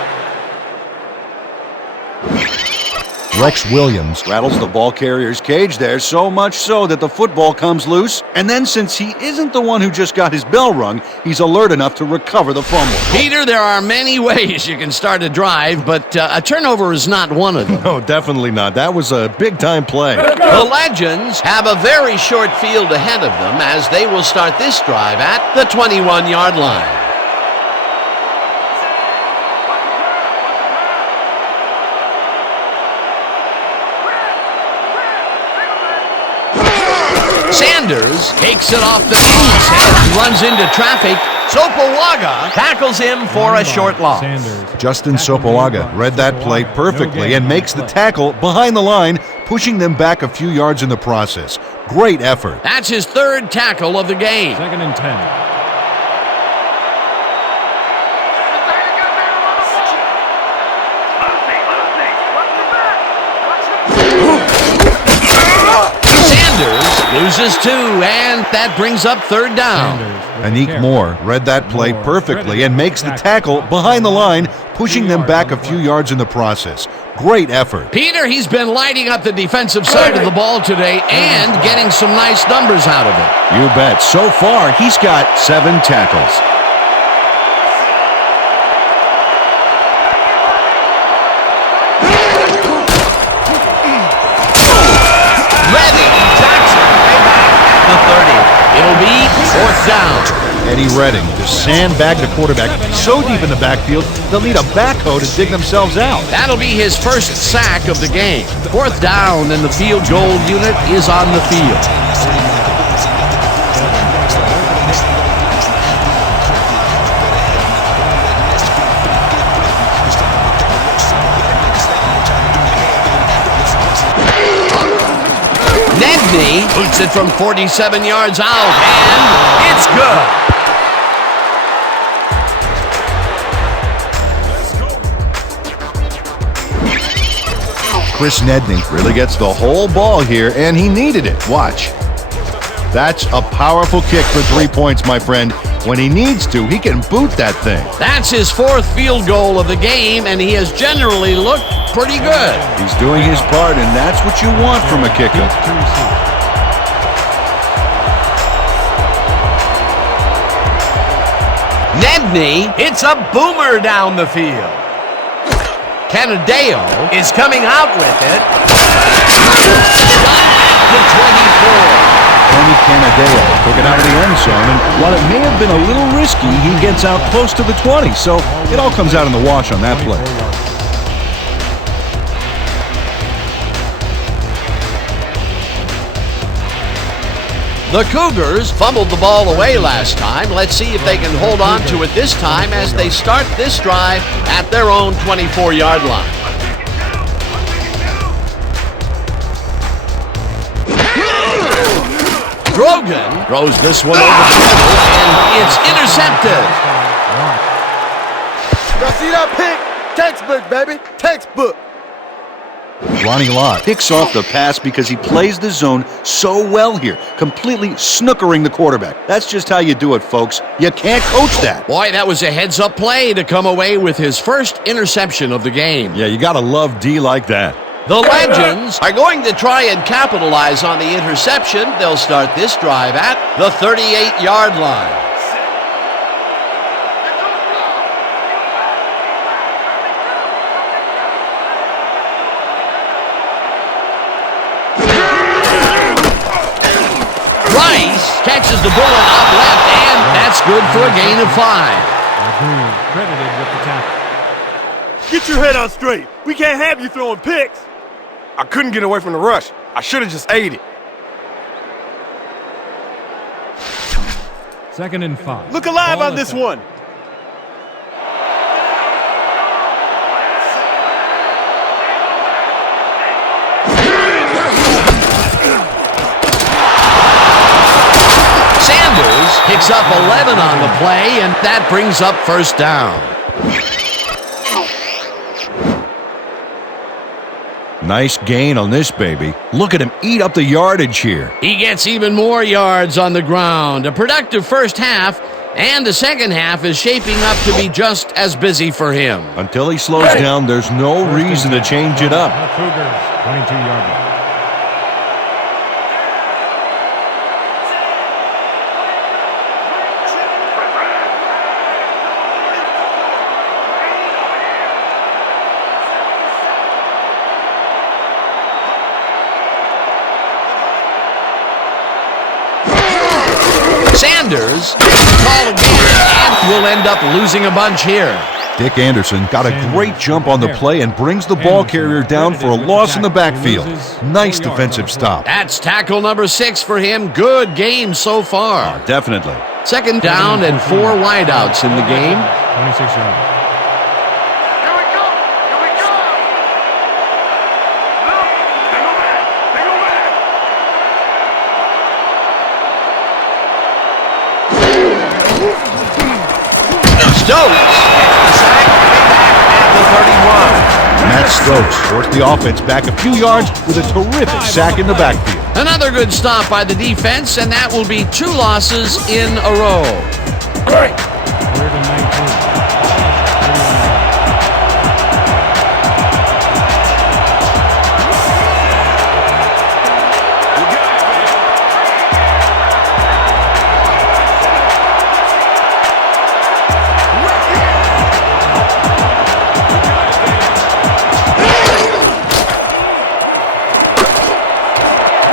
Rex Williams rattles the ball carrier's cage there, so much so that the football comes loose. And then, since he isn't the one who just got his bell rung, he's alert enough to recover the fumble. Peter, there are many ways you can start a drive, but a turnover is not one of them. No, definitely not. That was a big-time play. The Legends have a very short field ahead of them as they will start this drive at the 21-yard line. Sanders takes it off the knees and runs into traffic. Sopoaga tackles him for a short loss. Justin Sopoaga read that play perfectly and makes the tackle behind the line, pushing them back a few yards in the process. Great effort. That's his third tackle of the game. 2nd and 10. Loses 2, and that brings up 3rd down. Anik Moore read that play perfectly and makes the tackle behind the line, pushing them back a few yards in the process. Great effort. Peter, he's been lighting up the defensive side of the ball today and getting some nice numbers out of it. You bet. So far, he's got 7 tackles. It'll be 4th down. Eddie Redding to sandbag the quarterback so deep in the backfield, they'll need a backhoe to dig themselves out. That'll be his first sack of the game. 4th down, and the field goal unit is on the field. Nedney boots it from 47 yards out, and it's good. Chris Nedney really gets the whole ball here, and he needed it. Watch. That's a powerful kick for 3 points, my friend. When he needs to, he can boot that thing. That's his 4th field goal of the game, and he has generally looked pretty good. He's doing his part, and that's what you want from a kicker. Nedney hits a boomer down the field. Canadeo is coming out with it. The 24. Tony Canadeo took it out of the end zone, and while it may have been a little risky, he gets out close to the 20, so it all comes out in the wash on that play. The Cougars fumbled the ball away last time. Let's see if they can hold on to it this time as they start this drive at their own 24-yard line. Grogan throws this one over the middle, and it's intercepted. Y'all see that pick? Textbook, baby. Textbook. Ronnie Lott picks off the pass because he plays the zone so well here, completely snookering the quarterback. That's just how you do it, folks. You can't coach that. Boy, that was a heads-up play to come away with his first interception of the game. Yeah, you gotta love D like that. The Legends are going to try and capitalize on the interception. They'll start this drive at the 38-yard line. Catches the bullet up left, and that's good for a gain of 5. Credited with the tackle. Get your head on straight. We can't have you throwing picks. I couldn't get away from the rush. I should have just ate it. 2nd and 5. Look alive Ball on this attack. one. Picks up 11 on the play, and that brings up first down. Nice gain on this baby. Look at him eat up the yardage here. He gets even more yards on the ground. A productive first half, and the second half is shaping up to be just as busy for him. Until he slows down, there's no reason to change it up. Cougars, 22-yard line. Sanders call again, and will end up losing a bunch here. Dick Anderson got a great jump on the play and brings the ball carrier down for a loss in the backfield. Nice defensive stop. That's tackle number 6 for him. Good game so far. Definitely. Second down and 4 wideouts in the game. 26-yard. Stokes gets the sack way back at the 31. Matt Stokes forced the offense back a few yards with a terrific sack in the backfield. Another good stop by the defense, and that will be 2 losses in a row. Third and 19.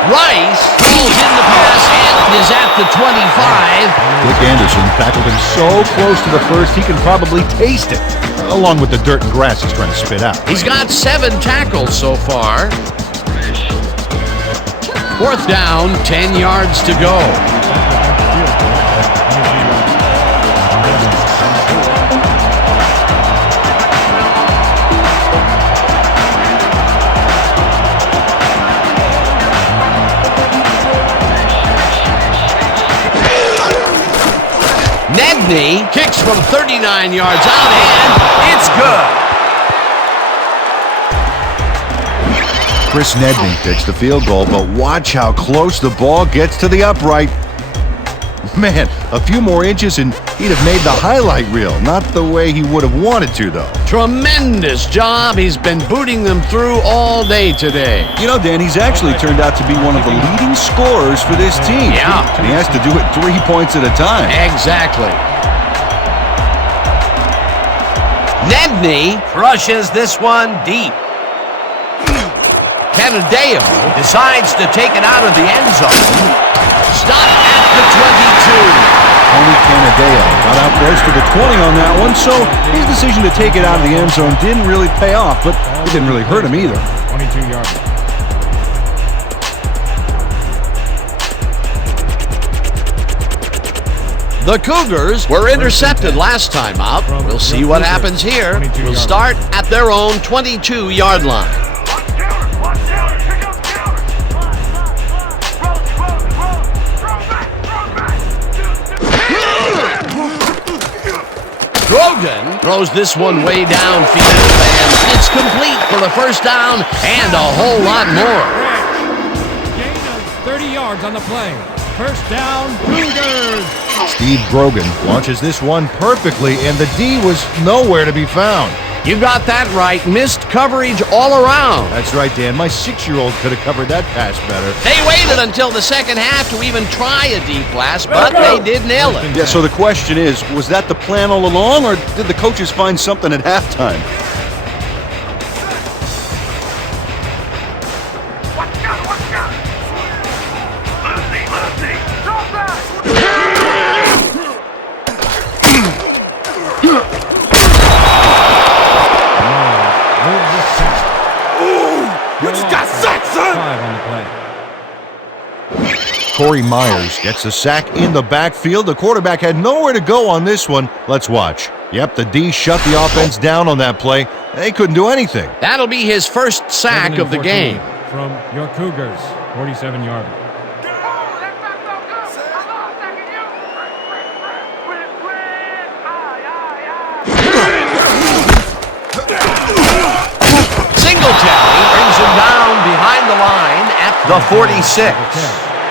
Rice falls in the pass and is at the 25. Dick Anderson tackled him so close to the first he can probably taste it, along with the dirt and grass he's trying to spit out. He's got 7 tackles so far. Fourth down, 10 yards to go. Nedney kicks from 39 yards out, and it's good. Chris Nedney takes the field goal, but watch how close the ball gets to the upright. Man, a few more inches and he'd have made the highlight reel. Not the way he would have wanted to, though. Tremendous job. He's been booting them through all day today. You know, Dan, he's actually turned out to be one of the leading scorers for this team. Yeah. And he has to do it 3 points at a time. Exactly. Nedney crushes this one deep. Canadeo decides to take it out of the end zone. Stop at the 22. Tony Canadeo got out close to the 20 on that one, so his decision to take it out of the end zone didn't really pay off, but it didn't really hurt him either. 22-yard. The Cougars were intercepted last time out. We'll see what happens here. We'll start at their own 22-yard line. Grogan throws this one way downfield, and it's complete for the first down and a whole lot more. Gain of 30 yards on the play. First down, Cougars. Steve Grogan launches this one perfectly, and the D was nowhere to be found. You got that right. Missed coverage all around. That's right, Dan. My 6-year-old could have covered that pass better. They waited until the second half to even try a deep blast, but they did nail it. Yeah, so the question is, was that the plan all along, or did the coaches find something at halftime? Corey Myers gets a sack in the backfield. The quarterback had nowhere to go on this one. Let's watch. Yep, the D shut the offense down on that play. They couldn't do anything. That'll be his first sack of the game. From your Cougars, 47-yard. the line at the 46.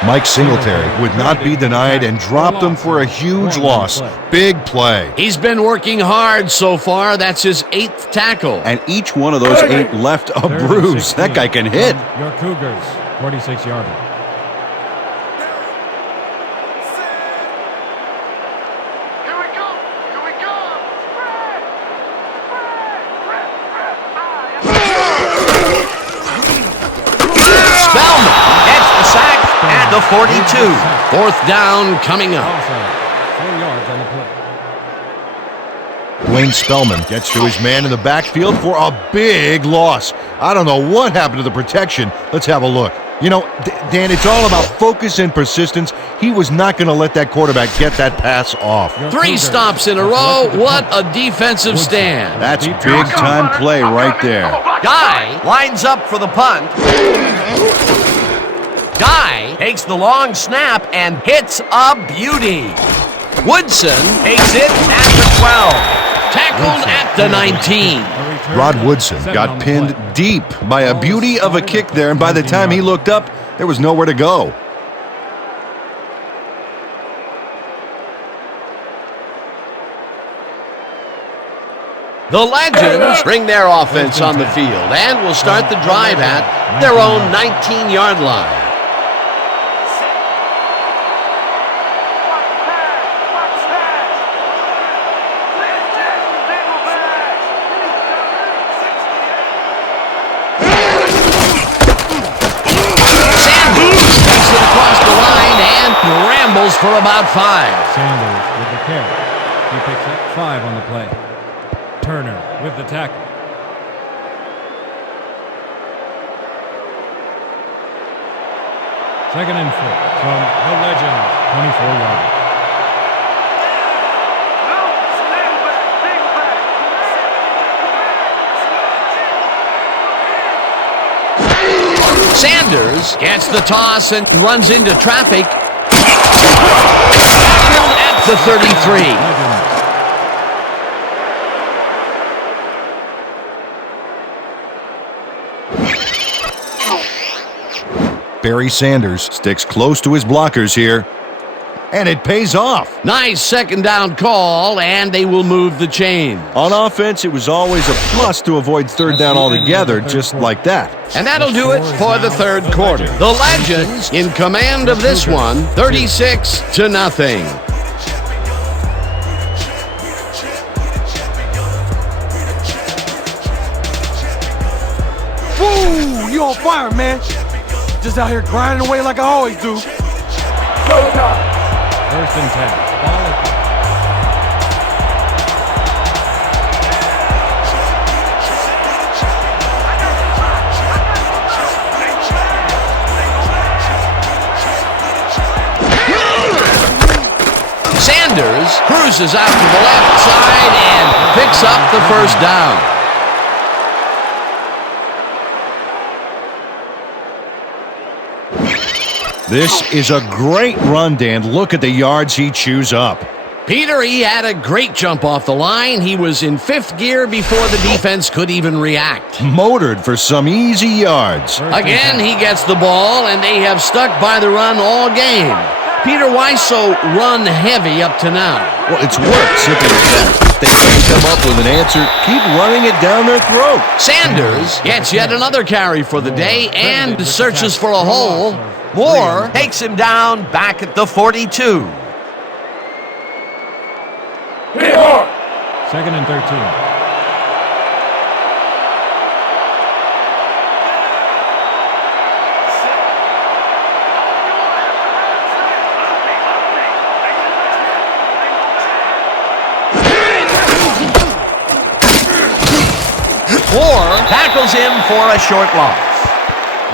Mike Singletary would not be denied and dropped them for a huge loss. Big play. He's been working hard so far. That's his 8th tackle. And each one of those 8 left a bruise. That guy can hit. Your Cougars, 46-yarder. At the 42. 4th down coming up. 4 yards on the play. Dwayne Spellman gets to his man in the backfield for a big loss. I don't know what happened to the protection. Let's have a look. You know, Dan, it's all about focus and persistence. He was not going to let that quarterback get that pass off. 3 stops in a row. What a defensive stand. That's big-time play right there. Guy lines up for the punt. Guy takes the long snap and hits a beauty. Woodson takes it at the 12. Tackled at the 19. Rod Woodson got pinned deep by a beauty of a kick there, and by the time he looked up, there was nowhere to go. The Legends bring their offense on the field and will start the drive at their own 19-yard line. Rambles for about 5. Sanders with the carry. He picks up 5 on the play. Turner with the tackle. Second and 4 from the Legends, 24-yarder. Sanders gets the toss and runs into traffic. Tackled at the 33. Barry Sanders sticks close to his blockers here, and it pays off. Nice 2nd down call, and they will move the chain. On offense, it was always a plus to avoid 3rd down altogether, just like that. And that'll do it for the 3rd quarter. The Legends in command of this one, 36-0. Woo! You on fire, man. Just out here grinding away like I always do. 1st and 10. Ball at Sanders cruises out to the left side and picks up the 1st down. This is a great run, Dan. Look at the yards he chews up. Peter, he had a great jump off the line. He was in 5th gear before the defense could even react. Motored for some easy yards. Again, he gets the ball, and they have stuck by the run all game. Peter, why so run heavy up to now? Well, it's worked, simple as that. If they can't come up with an answer, keep running it down their throat. Sanders gets yet another carry for the day and searches for a hole. Moore takes him down back at the 42. 2nd and 13. Moore tackles him for a short loss.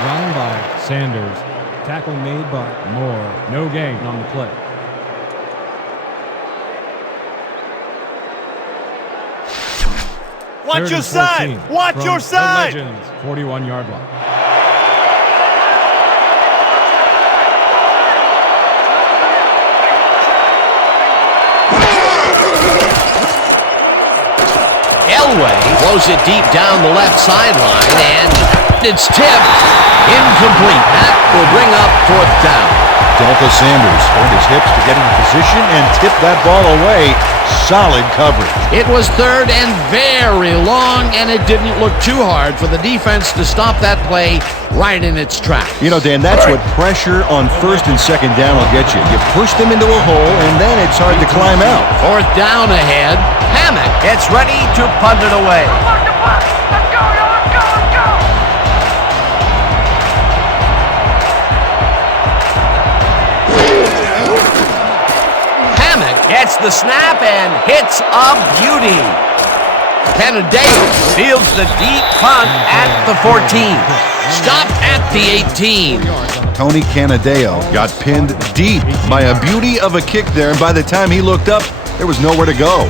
Run by Sanders. Tackle made by Moore. No gain on the play. Watch your side! Watch your side! 41-yard line. Elway blows it deep down the left sideline, and It's tipped. Incomplete. That will bring up fourth down. Delta Sanders turned his hips to get into position and tipped that ball away. Solid coverage. It was third and very long, and it didn't look too hard for the defense to stop that play right in its tracks. You know, Dan, that's what pressure on first and second down will get you. You push them into a hole, and then it's hard to climb out. Fourth down ahead. Hammock gets ready to punt it away. Gets the snap and hits a beauty. Canadeo fields the deep punt at the 14. Stopped at the 18. Tony Canadeo got pinned deep by a beauty of a kick there, and by the time he looked up, there was nowhere to go.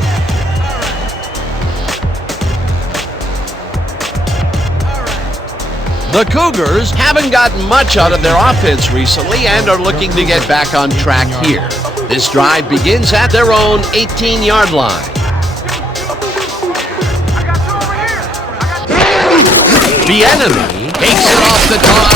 The Cougars haven't gotten much out of their offense recently and are looking to get back on track here. This drive begins at their own 18-yard line. The enemy takes it off the top,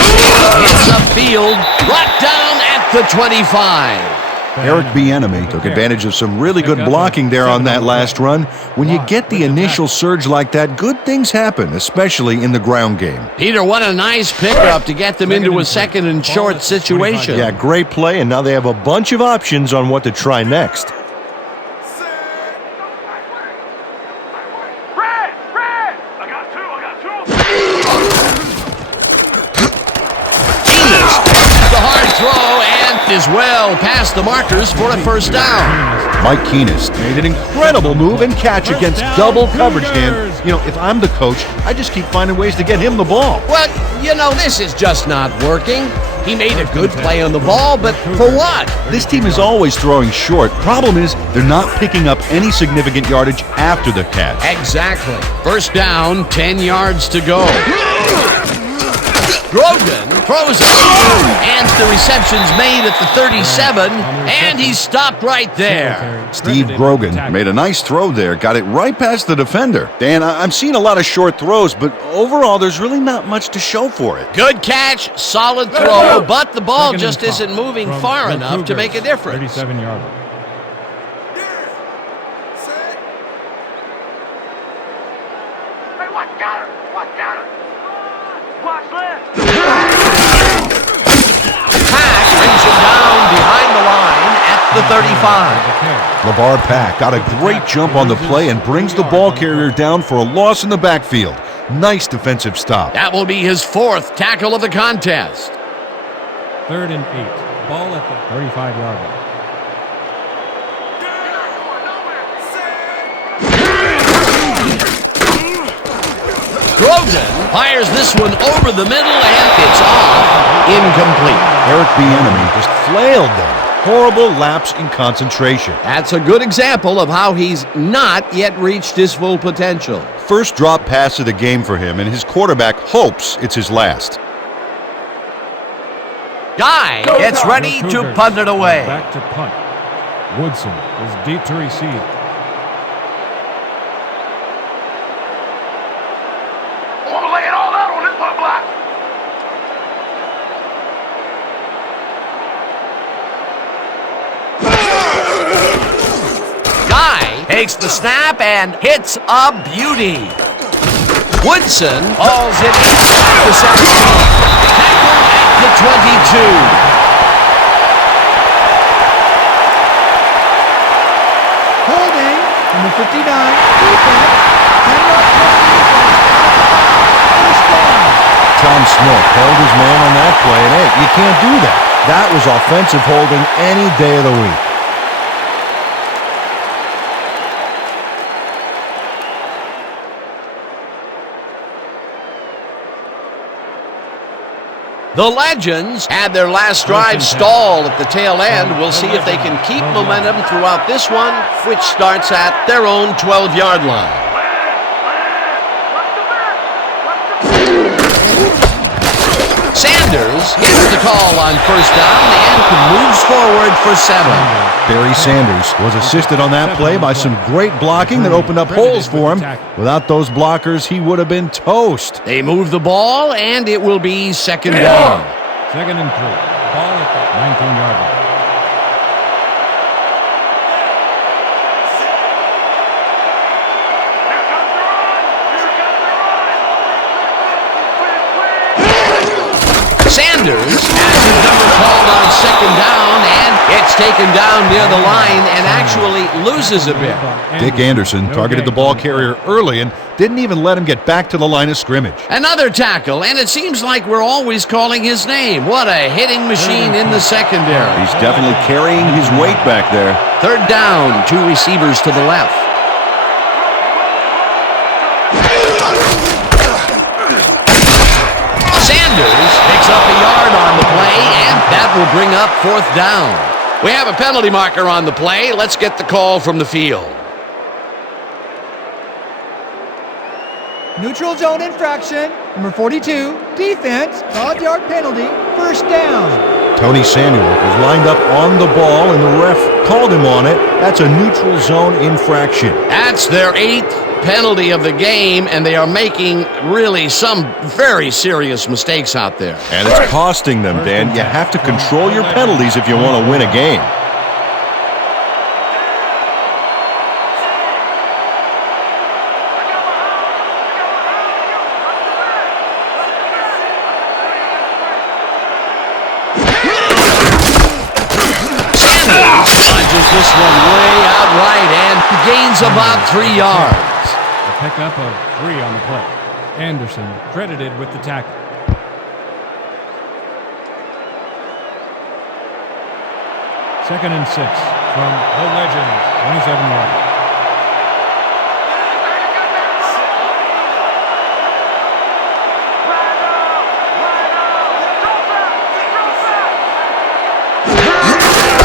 hits upfield, brought down at the 25. Eric Bieniemy took advantage of some really good blocking there on that last run. When you get the initial surge like that, good things happen, especially in the ground game. Peter, what a nice pickup to get them into a second and short situation. Yeah, great play, and now they have a bunch of options on what to try next. Is well past the markers for a first down. Mike Keenest made an incredible move and catch against double coverage, Dan. You know, if I'm the coach, I just keep finding ways to get him the ball. Well, you know, this is just not working. He made a good play on the ball, but for what? This team is always throwing short. Problem is, they're not picking up any significant yardage after the catch. Exactly. First down, 10 yards to go. Grogan throws it, and the reception's made at the 37, and he's stopped right there. Steve Grogan made a nice throw there, got it right past the defender. Dan, I'm seeing a lot of short throws, but overall, there's really not much to show for it. Good catch, solid throw, but the ball just isn't moving far enough to make a difference. 37-yard line. Pack brings him down behind the line at the 35. LeVar Pack got a great jump on the play and brings the ball carrier down for a loss in the backfield. Nice defensive stop. That will be his fourth tackle of the contest. 3rd and 8. Ball at the 35-yard line. Grogan fires this one over the middle, and it's off. Incomplete. Eric Bieniemy just flailed them. Horrible lapse in concentration. That's a good example of how he's not yet reached his full potential. First drop pass of the game for him, and his quarterback hopes it's his last. Guy gets ready to punt it away. Back to punt. Woodson is deep to receive. Takes the snap and hits a beauty. Woodson hauls it inside the 17. Tackle at the 22. Holding, number 59, defense, 10-yard penalty. First down. Tom Smith held his man on that play, and hey, you can't do that. That was offensive holding any day of the week. The Legends had their last drive stall at the tail end. We'll see if they can keep momentum throughout this one, which starts at their own 12-yard line. Sanders Sanders gets the call on first down and moves forward for 7. Barry Sanders was assisted on that play by some great blocking that opened up holes for him. Without those blockers, he would have been toast. They move the ball, and it will be 2nd down. 2nd and 3. Ball at the 19-yard line. Sanders has his number called on 2nd down, and it's taken down near the line and actually loses a bit. Dick Anderson targeted the ball carrier early and didn't even let him get back to the line of scrimmage. Another tackle, and it seems like we're always calling his name. What a hitting machine in the secondary. He's definitely carrying his weight back there. 3rd down, 2 receivers to the left. Sanders picks up a yard on the play, and that will bring up 4th down. We have a penalty marker on the play. Let's get the call from the field. Neutral zone infraction. Number 42, defense, 5-yard penalty, 1st down. Tony Samuel was lined up on the ball, and the ref called him on it. That's a neutral zone infraction. That's their 8th penalty of the game, and they are making really some very serious mistakes out there. And it's costing them, Dan. You have to control your penalties if you want to win a game. This one way out right and gains about 3 yards. A pickup of 3 on the play. Anderson credited with the tackle. Second and 6 from the Legends, 27-yard line.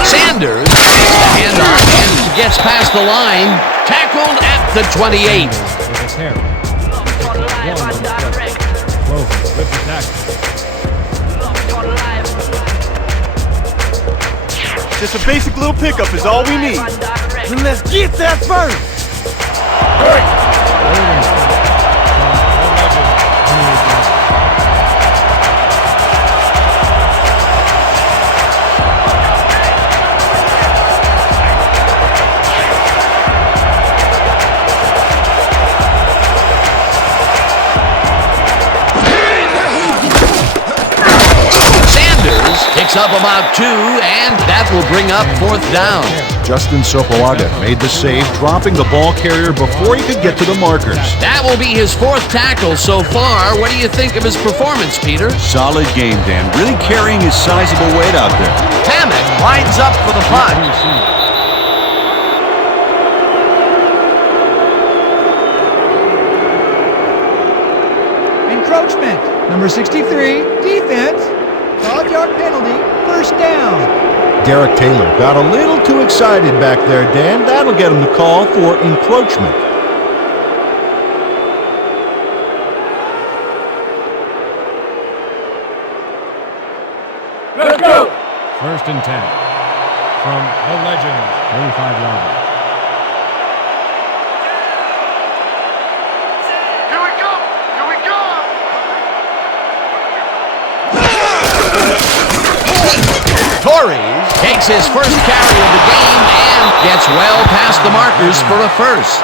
Sanders takes the handoff and gets past the line, tackled at the 28. With a carry. Clover with the tackle. Just a basic little pickup is all we need. Then let's get that first. Picks up about 2, and that will bring up 4th down. Justin Sopoaga made the save, dropping the ball carrier before he could get to the markers. That will be his 4th tackle so far. What do you think of his performance, Peter? Solid game, Dan. Really carrying his sizable weight out there. Hammett lines up for the punt. Encroachment. Number 63, defense, 5-yard penalty, 1st down. Derek Taylor got a little too excited back there, Dan. That'll get him the call for encroachment. Let's go. 1st and 10 from the Legends, 35-yard line. Torres takes his first carry of the game and gets well past the markers for a 1st.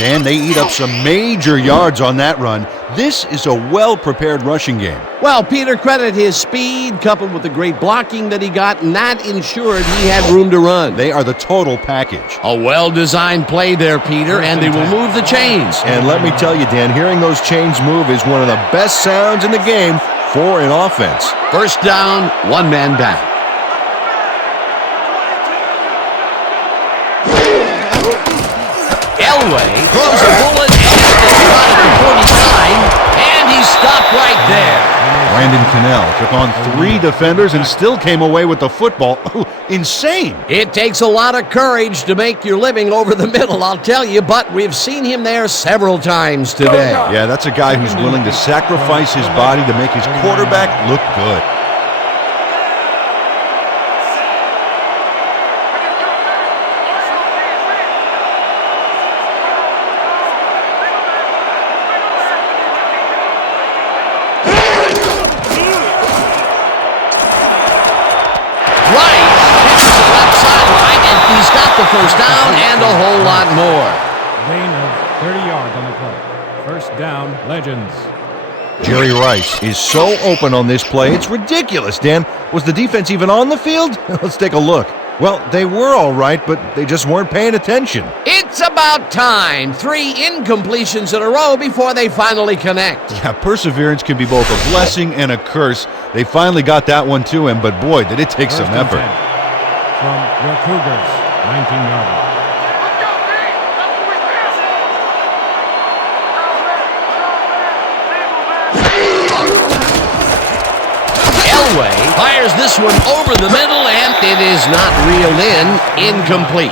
And they eat up some major yards on that run. This is a well-prepared rushing game. Well, Peter, credit his speed coupled with the great blocking that he got, and that ensured he had room to run. They are the total package. A well-designed play there, Peter, and they will move the chains. And let me tell you, Dan, hearing those chains move is one of the best sounds in the game for an offense. 1st down, 1 man back. Elway throws a bullet at the 49, and he's stopped right there. Brandon Cannell took on 3 defenders and still came away with the football. Insane! It takes a lot of courage to make your living over the middle, I'll tell you, but we've seen him there several times today. Yeah, that's a guy who's willing to sacrifice his body to make his quarterback look good. The first down and a whole lot more. Gain of 30 yards on the play. First down, Legends. Jerry Rice is so open on this play, it's ridiculous, Dan. Was the defense even on the field? Let's take a look. Well, they were all right, but they just weren't paying attention. It's about time. 3 incompletions in a row before they finally connect. Yeah, perseverance can be both a blessing and a curse. They finally got that one to him, but boy, did it take some effort. From your Cougars, 19-yarder. Elway fires this one over the middle, and it is not reeled in. Incomplete.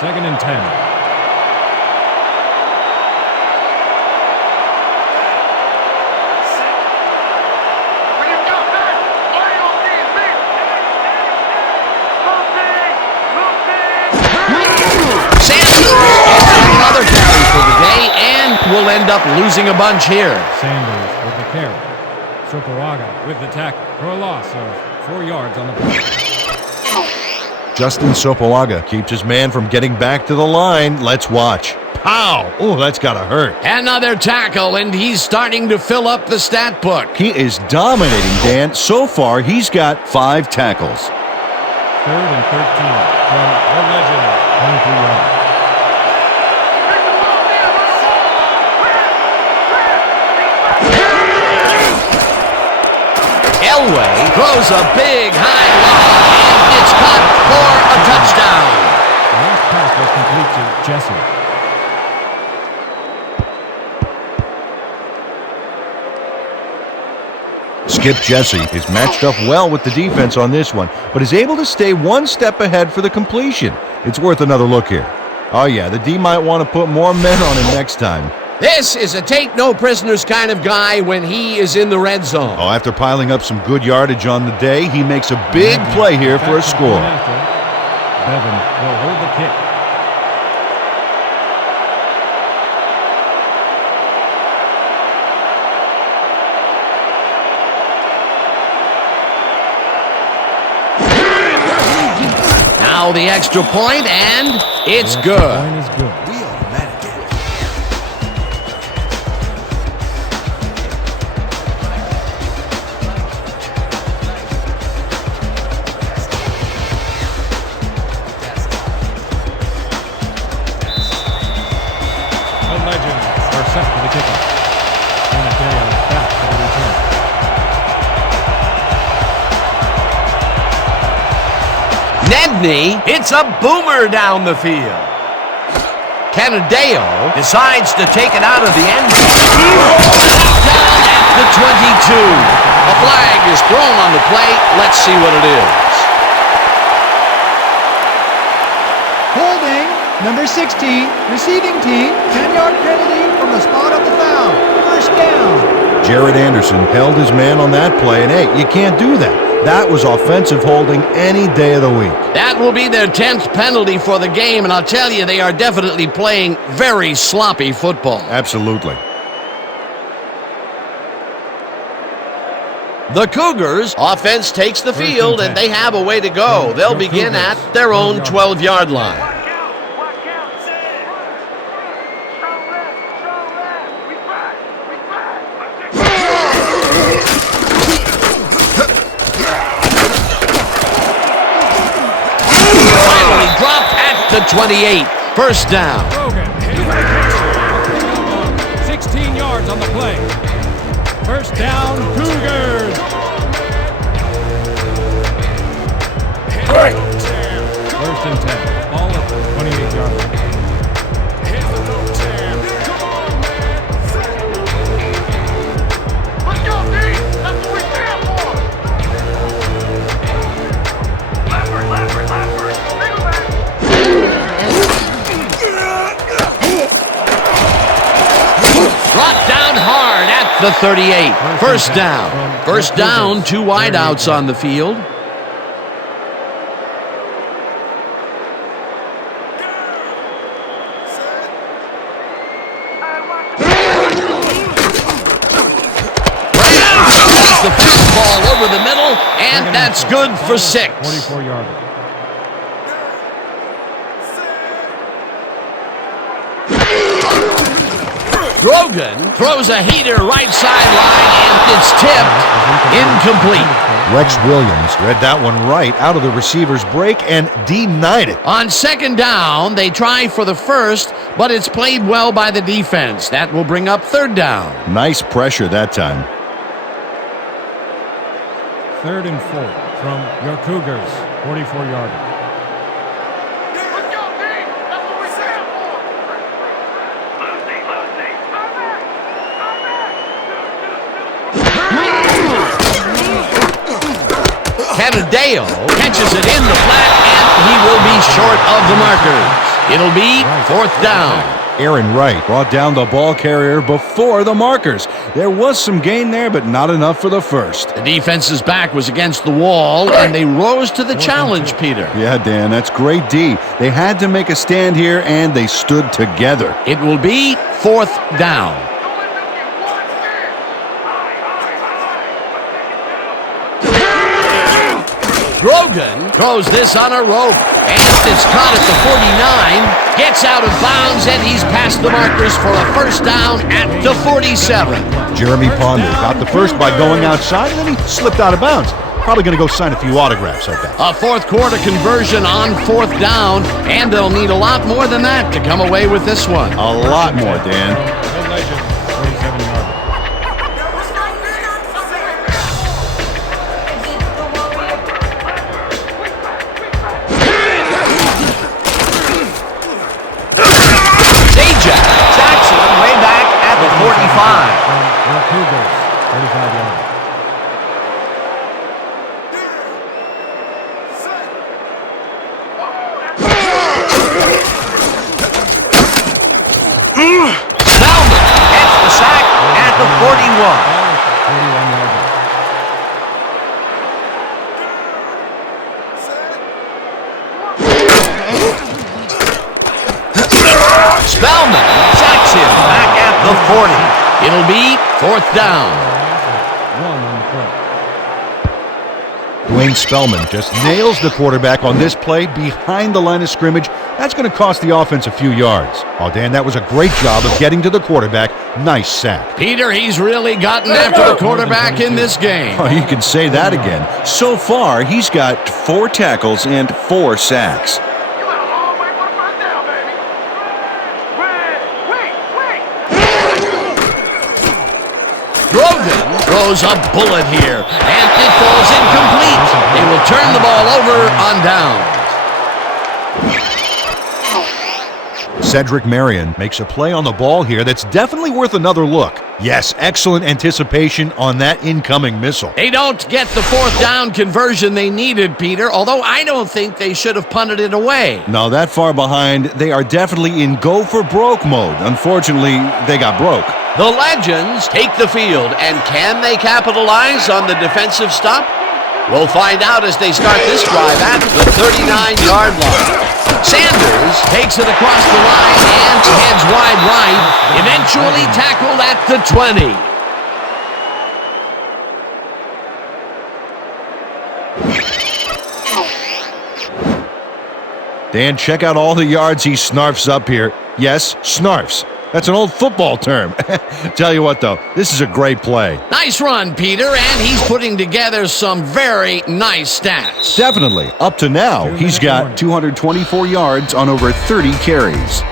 Second and 10. Another carry for the day, and we'll end up losing a bunch here. Sanders with the carry. Sopoaga with the tackle for a loss of 4 yards on the play. Justin Sopoaga keeps his man from getting back to the line. Let's watch. Pow! Oh, that's gotta hurt. Another tackle, and he's starting to fill up the stat book. He is dominating, Dan. So far, he's got 5 tackles. Third and 13 from the Legend, 23 yards. Elway throws a big high lob, and it's caught for a touchdown. The last pass was complete to Jesse. Skip Jesse is matched up well with the defense on this one, but is able to stay 1 step ahead for the completion. It's worth another look here. Oh yeah, the D might want to put more men on him next time. This is a take-no-prisoners kind of guy when he is in the red zone. Oh, after piling up some good yardage on the day, he makes a big play here for a score. Bevan will hold the kick. Now the extra point, and it's good. The point is good. It's a boomer down the field. Canadeo decides to take it out of the end zone. Down at the 22. A flag is thrown on the play. Let's see what it is. Holding, number 16, receiving team, 10-yard penalty from the spot of the foul. First down. Jared Anderson held his man on that play, and hey, you can't do that. That was offensive holding any day of the week. That will be their 10th penalty for the game, and I'll tell you, they are definitely playing very sloppy football. Absolutely. The Cougars offense takes the field, and they have a way to go. They'll begin at their own 12-yard line. The 28, first down. 16 yards on the play. First down, Cougars. First and 10. Ball at the 28-yard line. Let's go, D! That's what we stand for! Lambert! Single back! Brought down hard at the 38. First down. First down, 2 wideouts on the field. The football over the middle, and that's good for 6. 44-yarder. Grogan throws a heater right sideline, and it's tipped. Incomplete. Rex Williams read that one right out of the receiver's break and denied it. On second down, they try for the first, but it's played well by the defense. That will bring up third down. Nice pressure that time. 3rd and 4 from your Cougars. 44-yarder. Let's go, D! That's what we stand for! Canadeo catches it in the flat, and he will be short of the markers. It'll be 4th down. Aaron Wright brought down the ball carrier before the markers. There was some gain there, but not enough for the first. The defense's back was against the wall, and they rose to the challenge, Peter. Yeah, Dan, that's great D. They had to make a stand here, and they stood together. It will be 4th down. Grogan throws this on a rope, and it's caught at the 49, gets out of bounds, and he's past the markers for a first down at the 47. Jeremy Ponder got the first by going outside, and then he slipped out of bounds. Probably going to go sign a few autographs, I bet. A fourth quarter conversion on 4th down, and they'll need a lot more than that to come away with this one. A lot more, Dan. The legend. 47-yarder. Jackson way back at the 45. From your Cougars. 45-yarder. Spellman gets the sack at the 41. 41-yarder. Spellman sacks him back at the 40. It'll be 4th down. 1 on the play. Dwayne Spellman just nails the quarterback on this play behind the line of scrimmage. That's going to cost the offense a few yards. Oh, Dan, that was a great job of getting to the quarterback. Nice sack. Peter, he's really gotten after the quarterback in this game. Oh, you can say that again. So far, he's got 4 tackles and 4 sacks. You got a long way for the first down, baby! Wait! Grogan throws a bullet here, and it falls incomplete. They will turn the ball over on downs. Cedric Marion makes a play on the ball here that's definitely worth another look. Yes, excellent anticipation on that incoming missile. They don't get the 4th down conversion they needed, Peter, although I don't think they should have punted it away. No, that far behind, they are definitely in go-for-broke mode. Unfortunately, they got broke. The Legends take the field, and can they capitalize on the defensive stop? We'll find out as they start this drive at the 39-yard line. Sanders takes it across the line and heads wide right, eventually tackled at the 20. Dan, check out all the yards he snarfs up here. Yes, snarfs. That's an old football term. Tell you what, though, this is a great play. Nice run, Peter, and he's putting together some very nice stats. Definitely. Up to now, he's got 224 yards on over 30 carries.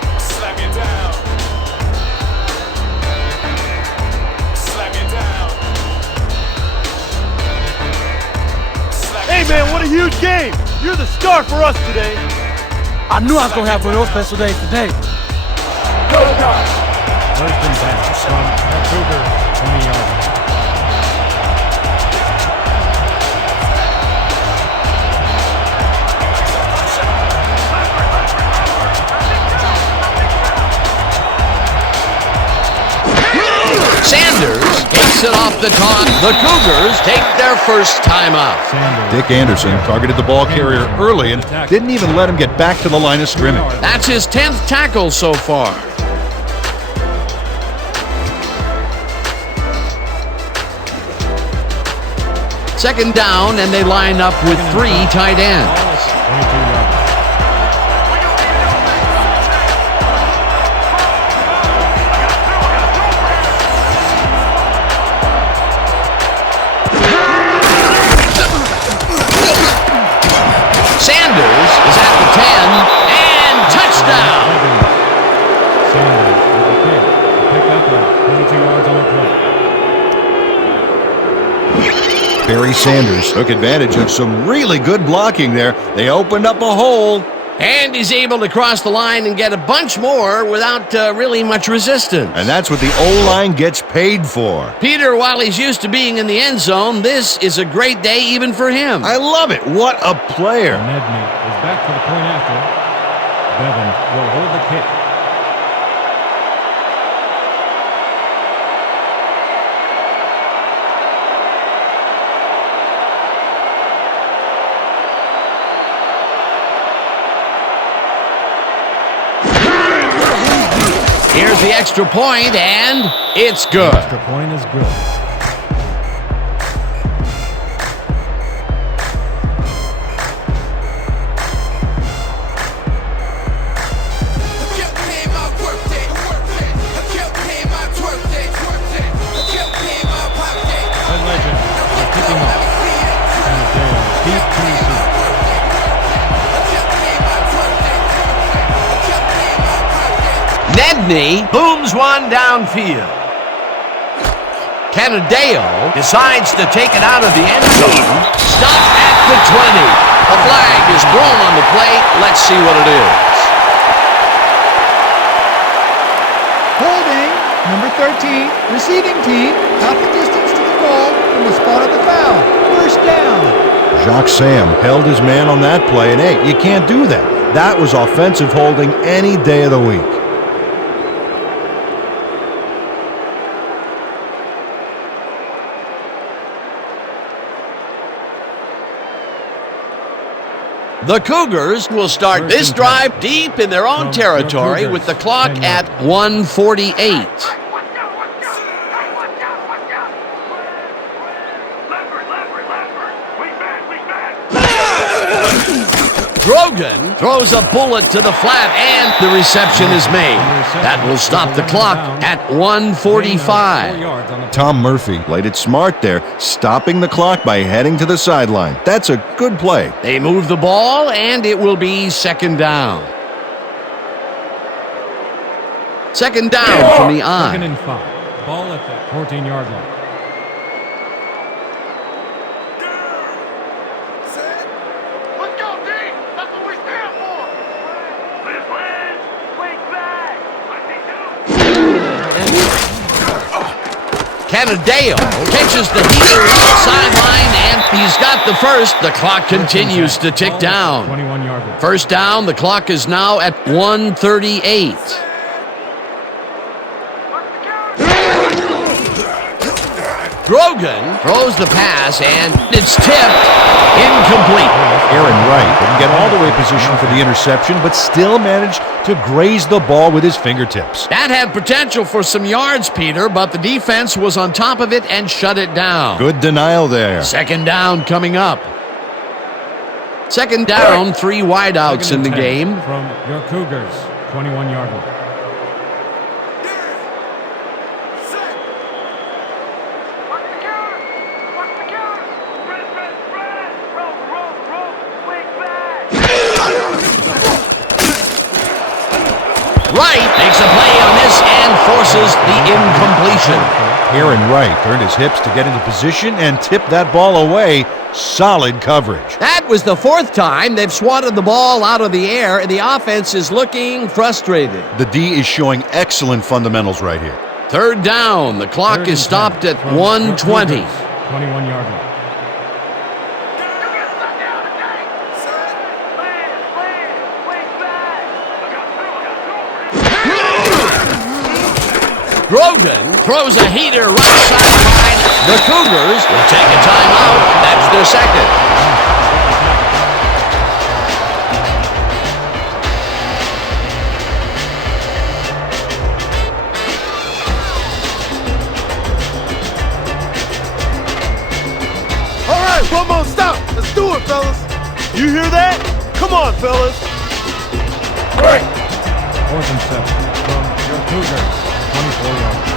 Hey, man, what a huge game! You're the star for us today. I knew I was going to have one of those special days today. First and 10 from the Cougars, 20 yards. Sanders takes it off the top. The Cougars take their first timeout. Dick Anderson targeted the ball carrier early and didn't even let him get back to the line of scrimmage. That's his 10th tackle so far. Second down, and they line up with 3 tight ends. 22 yards. Sanders is at the 10, and touchdown! Sanders with the pick. Pick up 22 yards on the play. Barry Sanders took advantage of some really good blocking there. They opened up a hole. And he's able to cross the line and get a bunch more without really much resistance. And that's what the O-line gets paid for. Peter, while he's used to being in the end zone, this is a great day even for him. I love it. What a player. Nedney is back for the point after. Bevan will hold the kick. Here's the extra point, and it's good. Extra point is good. The legend is kicking off. And Dale deep to receive. Nedney booms one downfield. Canadeo decides to take it out of the end zone. Stop at the 20. A flag is thrown on the play. Let's see what it is. Holding, number 13, receiving team, half the distance to the goal from the spot of the foul. First down. Jacques Sam held his man on that play, and hey, you can't do that. That was offensive holding any day of the week. The Cougars will start this drive deep in their own territory with the clock at 1:48. Grogan throws a bullet to the flat, and the reception is made. That will stop the clock at 1:45. Tom Murphy played it smart there, stopping the clock by heading to the sideline. That's a good play. They move the ball, and it will be second down. Second down from the eye. Second and 5. Ball at the 14-yard line. Canadeo catches the heater on the sideline, and he's got the first. The clock continues to tick down. 21-yard line. First down, the clock is now at 1:38. Grogan throws the pass, and it's tipped. Incomplete. Aaron Wright didn't get all the way positioned for the interception, but still managed to graze the ball with his fingertips. That had potential for some yards, Peter, but the defense was on top of it and shut it down. Good denial there. Second down coming up. Second down, 3 wideouts in the game. From your Cougars, 21-yard line. Wright makes a play on this and forces the incompletion. Aaron Wright turned his hips to get into position and tipped that ball away. Solid coverage. That was the fourth time they've swatted the ball out of the air, and the offense is looking frustrated. The D is showing excellent fundamentals right here. Third down. The clock is stopped at 1:20. 21-yard line. Grogan throws a heater right sideline. The Cougars will take a timeout. That's their second. All right, one more stop. Let's do it, fellas. You hear that? Come on, fellas. All right. 4th and 7 from your Cougars. 24 yards.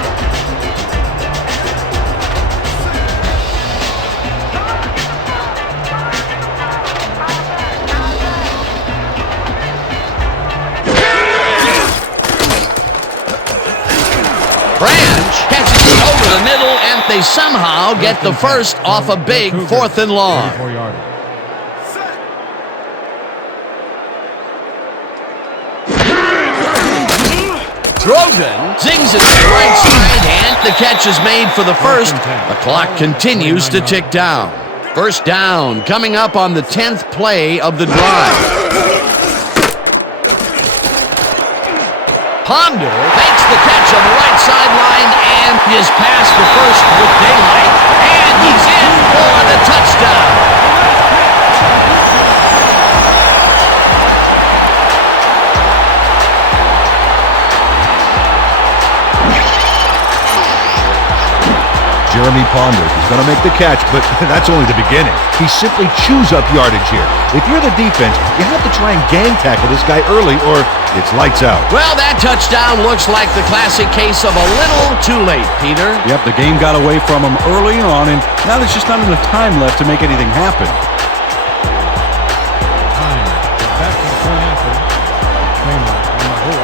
Branch catches it over the middle, and they somehow get the first off a big 4th and long. 34-yard. Grogan zings it to the right side, and the catch is made for the first. The clock continues to tick down. First down coming up on the 10th play of the drive. Ponder makes the catch on the right sideline and is past the first with daylight, and he's in for the touchdown. Jeremy Ponder is going to make the catch, but that's only the beginning. He simply chews up yardage here. If you're the defense, you have to try and gang tackle this guy early or it's lights out. Well, that touchdown looks like the classic case of a little too late, Peter. Yep, the game got away from him early on, and now there's just not enough time left to make anything happen. Time. Back to the point after. Kramer on the hold.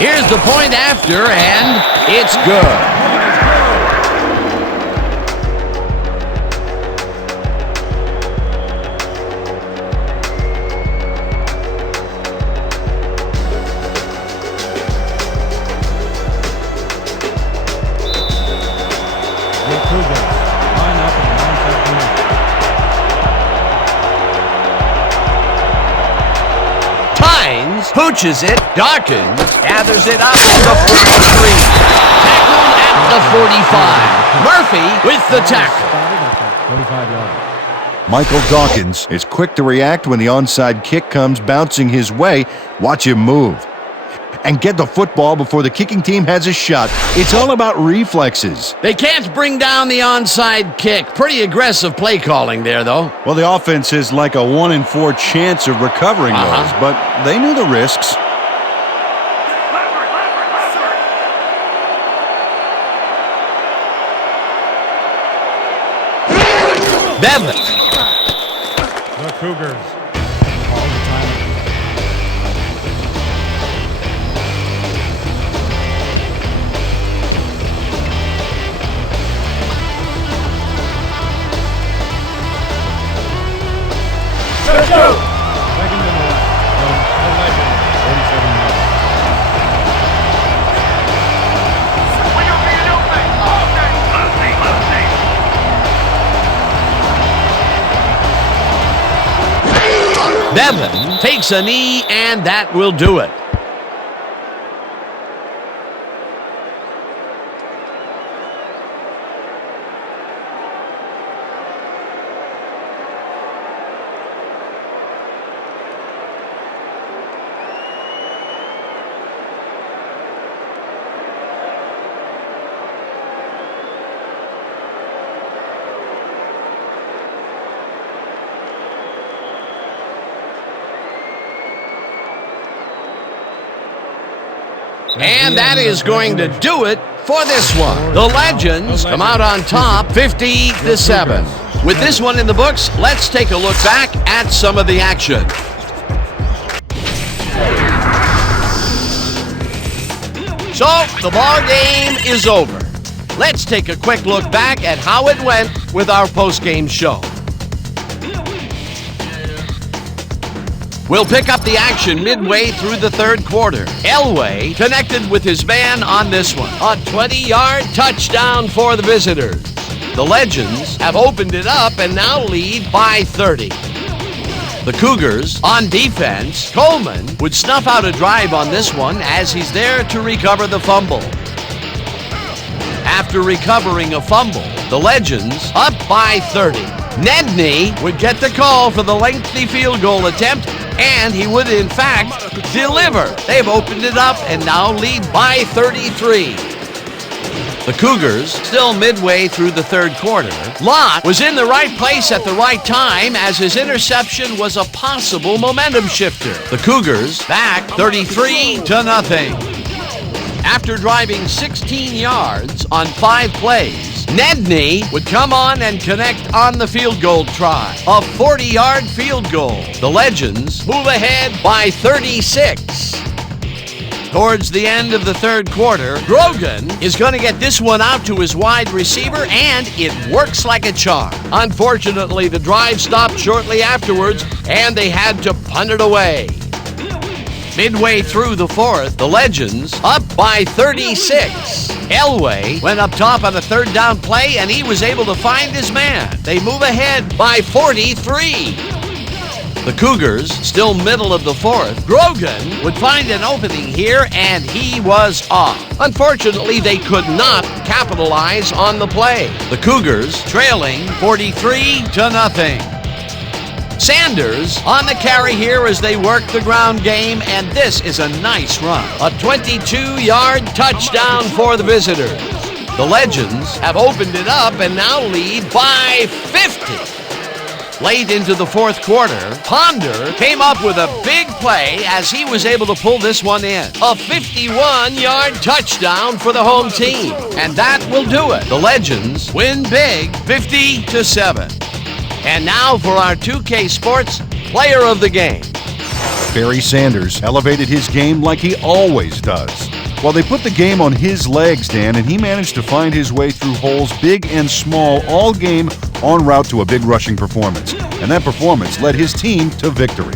Here's the point after, and it's good. Your Cougars line up in the onside position. Tynes pooches it. Dawkins gathers it up at the 43. Tackled at the 45. Murphy with the tackle. 45-yard. Michael Dawkins is quick to react when the onside kick comes bouncing his way. Watch him move and get the football before the kicking team has a shot. It's all about reflexes. They can't bring down the onside kick. Pretty aggressive play calling there, though. Well, the offense has like a 1 in 4 chance of recovering those, but they knew the risks. Bevan. The Cougars all the time. Let's go! Second and 11 from the Legend, 37 yards. Bevan takes a knee, and that will do it. And that is going to do it for this one. The Legends come out on top 50-7. With this one in the books, let's take a look back at some of the action. So, the ball game is over. Let's take a quick look back at how it went with our post-game show. We'll pick up the action midway through the third quarter. Elway connected with his man on this one. A 20-yard touchdown for the visitors. The Legends have opened it up and now lead by 30. The Cougars on defense. Coleman would snuff out a drive on this one as he's there to recover the fumble. After recovering a fumble, the Legends up by 30. Nedney would get the call for the lengthy field goal attempt, and he would in fact deliver. They've opened it up and now lead by 33. The Cougars still midway through the third quarter. Lott was in the right place at the right time as his interception was a possible momentum shifter. The Cougars back 33-0. After driving 16 yards on 5 plays, Nedney would come on and connect on the field goal try. A 40-yard field goal. The Legends move ahead by 36. Towards the end of the third quarter, Grogan is going to get this one out to his wide receiver, and it works like a charm. Unfortunately, the drive stopped shortly afterwards, and they had to punt it away. Midway through the fourth, the Legends up by 36. Elway went up top on a third down play, and he was able to find his man. They move ahead by 43. The Cougars, still middle of the fourth. Grogan would find an opening here, and he was off. Unfortunately, they could not capitalize on the play. The Cougars trailing 43-0. Sanders on the carry here as they work the ground game, and this is a nice run. A 22-yard touchdown for the visitors. The Legends have opened it up and now lead by 50. Late into the fourth quarter, Ponder came up with a big play as he was able to pull this one in. A 51-yard touchdown for the home team. And that will do it. The Legends win big, 50-7. And now for our 2K Sports Player of the Game. Barry Sanders elevated his game like he always does. Well, they put the game on his legs, Dan, and he managed to find his way through holes big and small all game en route to a big rushing performance. And that performance led his team to victory.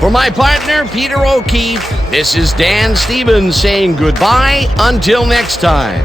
For my partner, Peter O'Keefe, this is Dan Stevens saying goodbye until next time.